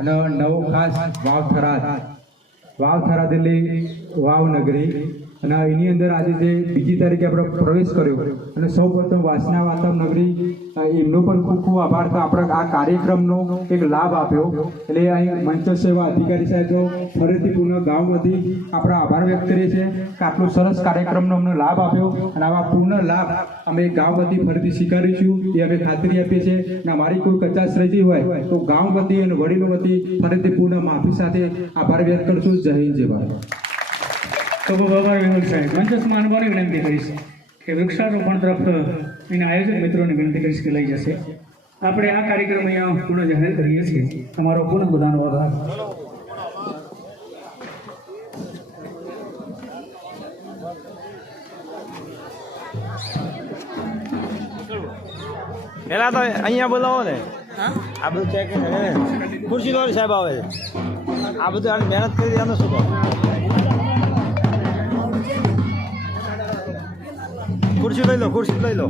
અને નવો ખાસ વાવ થરાદ એટલે વાવનગરી અને એની અંદર આજે જે બીજી તારીખે આપણે પ્રવેશ કર્યો અને સૌ પ્રથમ વાસણા વાતાવરણ નગરી એમનો પણ ખૂબ ખૂબ આભાર કે આપણે આ કાર્યક્રમનો એક લાભ આપ્યો. એટલે અહીં મંચ સેવા અધિકારી સાહેબ ફરીથી પૂર્ણ ગામ વતી આપણા આભાર વ્યક્ત કરીએ છીએ કે આટલો સરસ કાર્યક્રમનો અમને લાભ આપ્યો અને આવા પૂર્ણ લાભ અમે ગામ વતી ફરીથી સ્વીકારીશું એ અમે ખાતરી આપીએ છીએ. અને અમારી કોઈ કચાશ રહી હોય તો ગામ વતી અને વડીલો વતી ફરીથી પૂર્ણ માફી સાથે આભાર વ્યક્ત કરશું. જય હિન્દ, જય ભારત. તો બાબા વિહોર સાહેબ મંચસ્થ માનવાની વિનંતી કરીશ કે વૃક્ષારોપણ તરફ એના આયોજક મિત્રોને વિનંતી કરીશ કે લઈ જશે. આપણે આ કાર્યક્રમ અહીંયા પૂર્ણ જાહેર કરીએ છીએ. તમારો પૂર્ણ બધાનો આભાર. પેલા તો અહીંયા બોલાવો ને, આ બધું ચેકિંગ ખુરશી લો સાહેબ આવે છે. આ બધું આની મહેનત કરી દેવાનું શું કહો? ખુરશી લઈ લો, ખુરશી લઈ લો.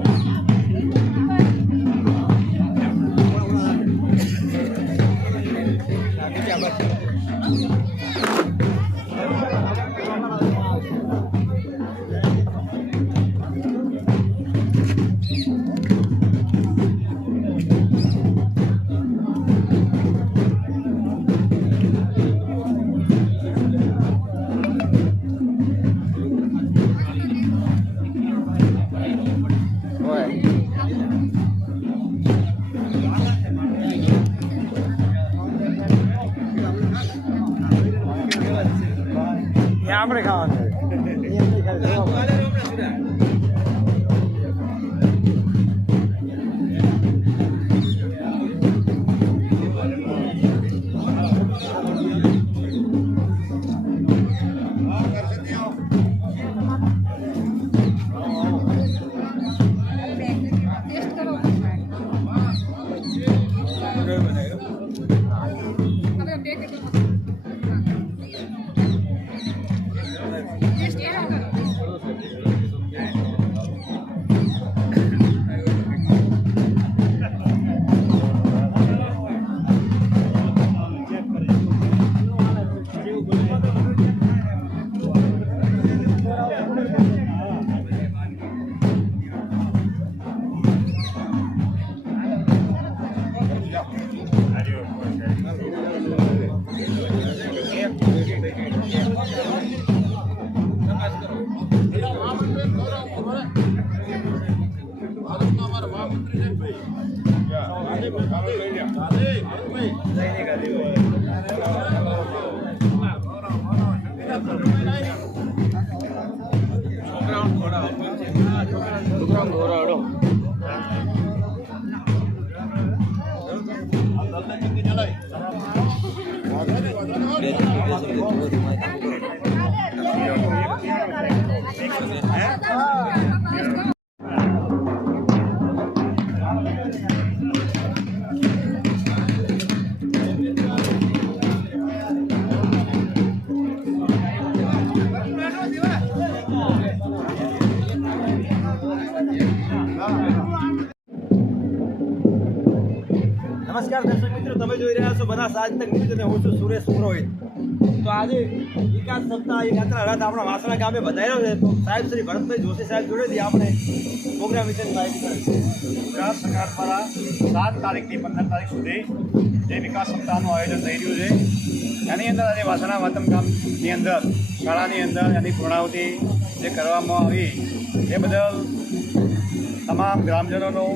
આપણે ખાવાનું નમસ્કાર દર્શક મિત્રો, તમે જોઈ રહ્યા છો બનાસ આજતક ન્યૂઝ અને હું છું સુરેશ પુરોહિત. તો આજે વિકાસ સપ્તાહ એ યાત્રા રથ આપણા વાસણા ગામે વધાર્યો છે. તો સાહેબ શ્રી ભરતભાઈ જોશી સાહેબ જોડેથી આપણે પ્રોગ્રામ વિશે માહિતી કરીશું. ગુજરાત સરકાર દ્વારા 7 તારીખથી 15 તારીખ સુધી જે વિકાસ સપ્તાહનું આયોજન થઈ રહ્યું છે એની અંદર આજે વાસણા વાતમ ગામની અંદર શાળાની અંદર એની પૂર્ણાહુતિ જે કરવામાં આવી એ બદલ તમામ ગ્રામજનોનો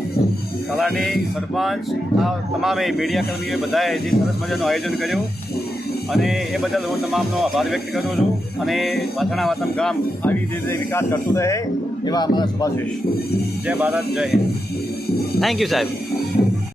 તલાટી સરપંચ આ તમામે મીડિયાકર્મીઓએ બધાએ જે સરસ મજાનું આયોજન કર્યું અને એ બદલ હું તમામનો આભાર વ્યક્ત કરું છું. અને વાસણા વાતમ ગામ આવી રીતે વિકાસ કરતું રહે એવા અમારા શુભાશીષ. જય ભારત, જય હિન્દ. થેન્ક યુ સાહેબ.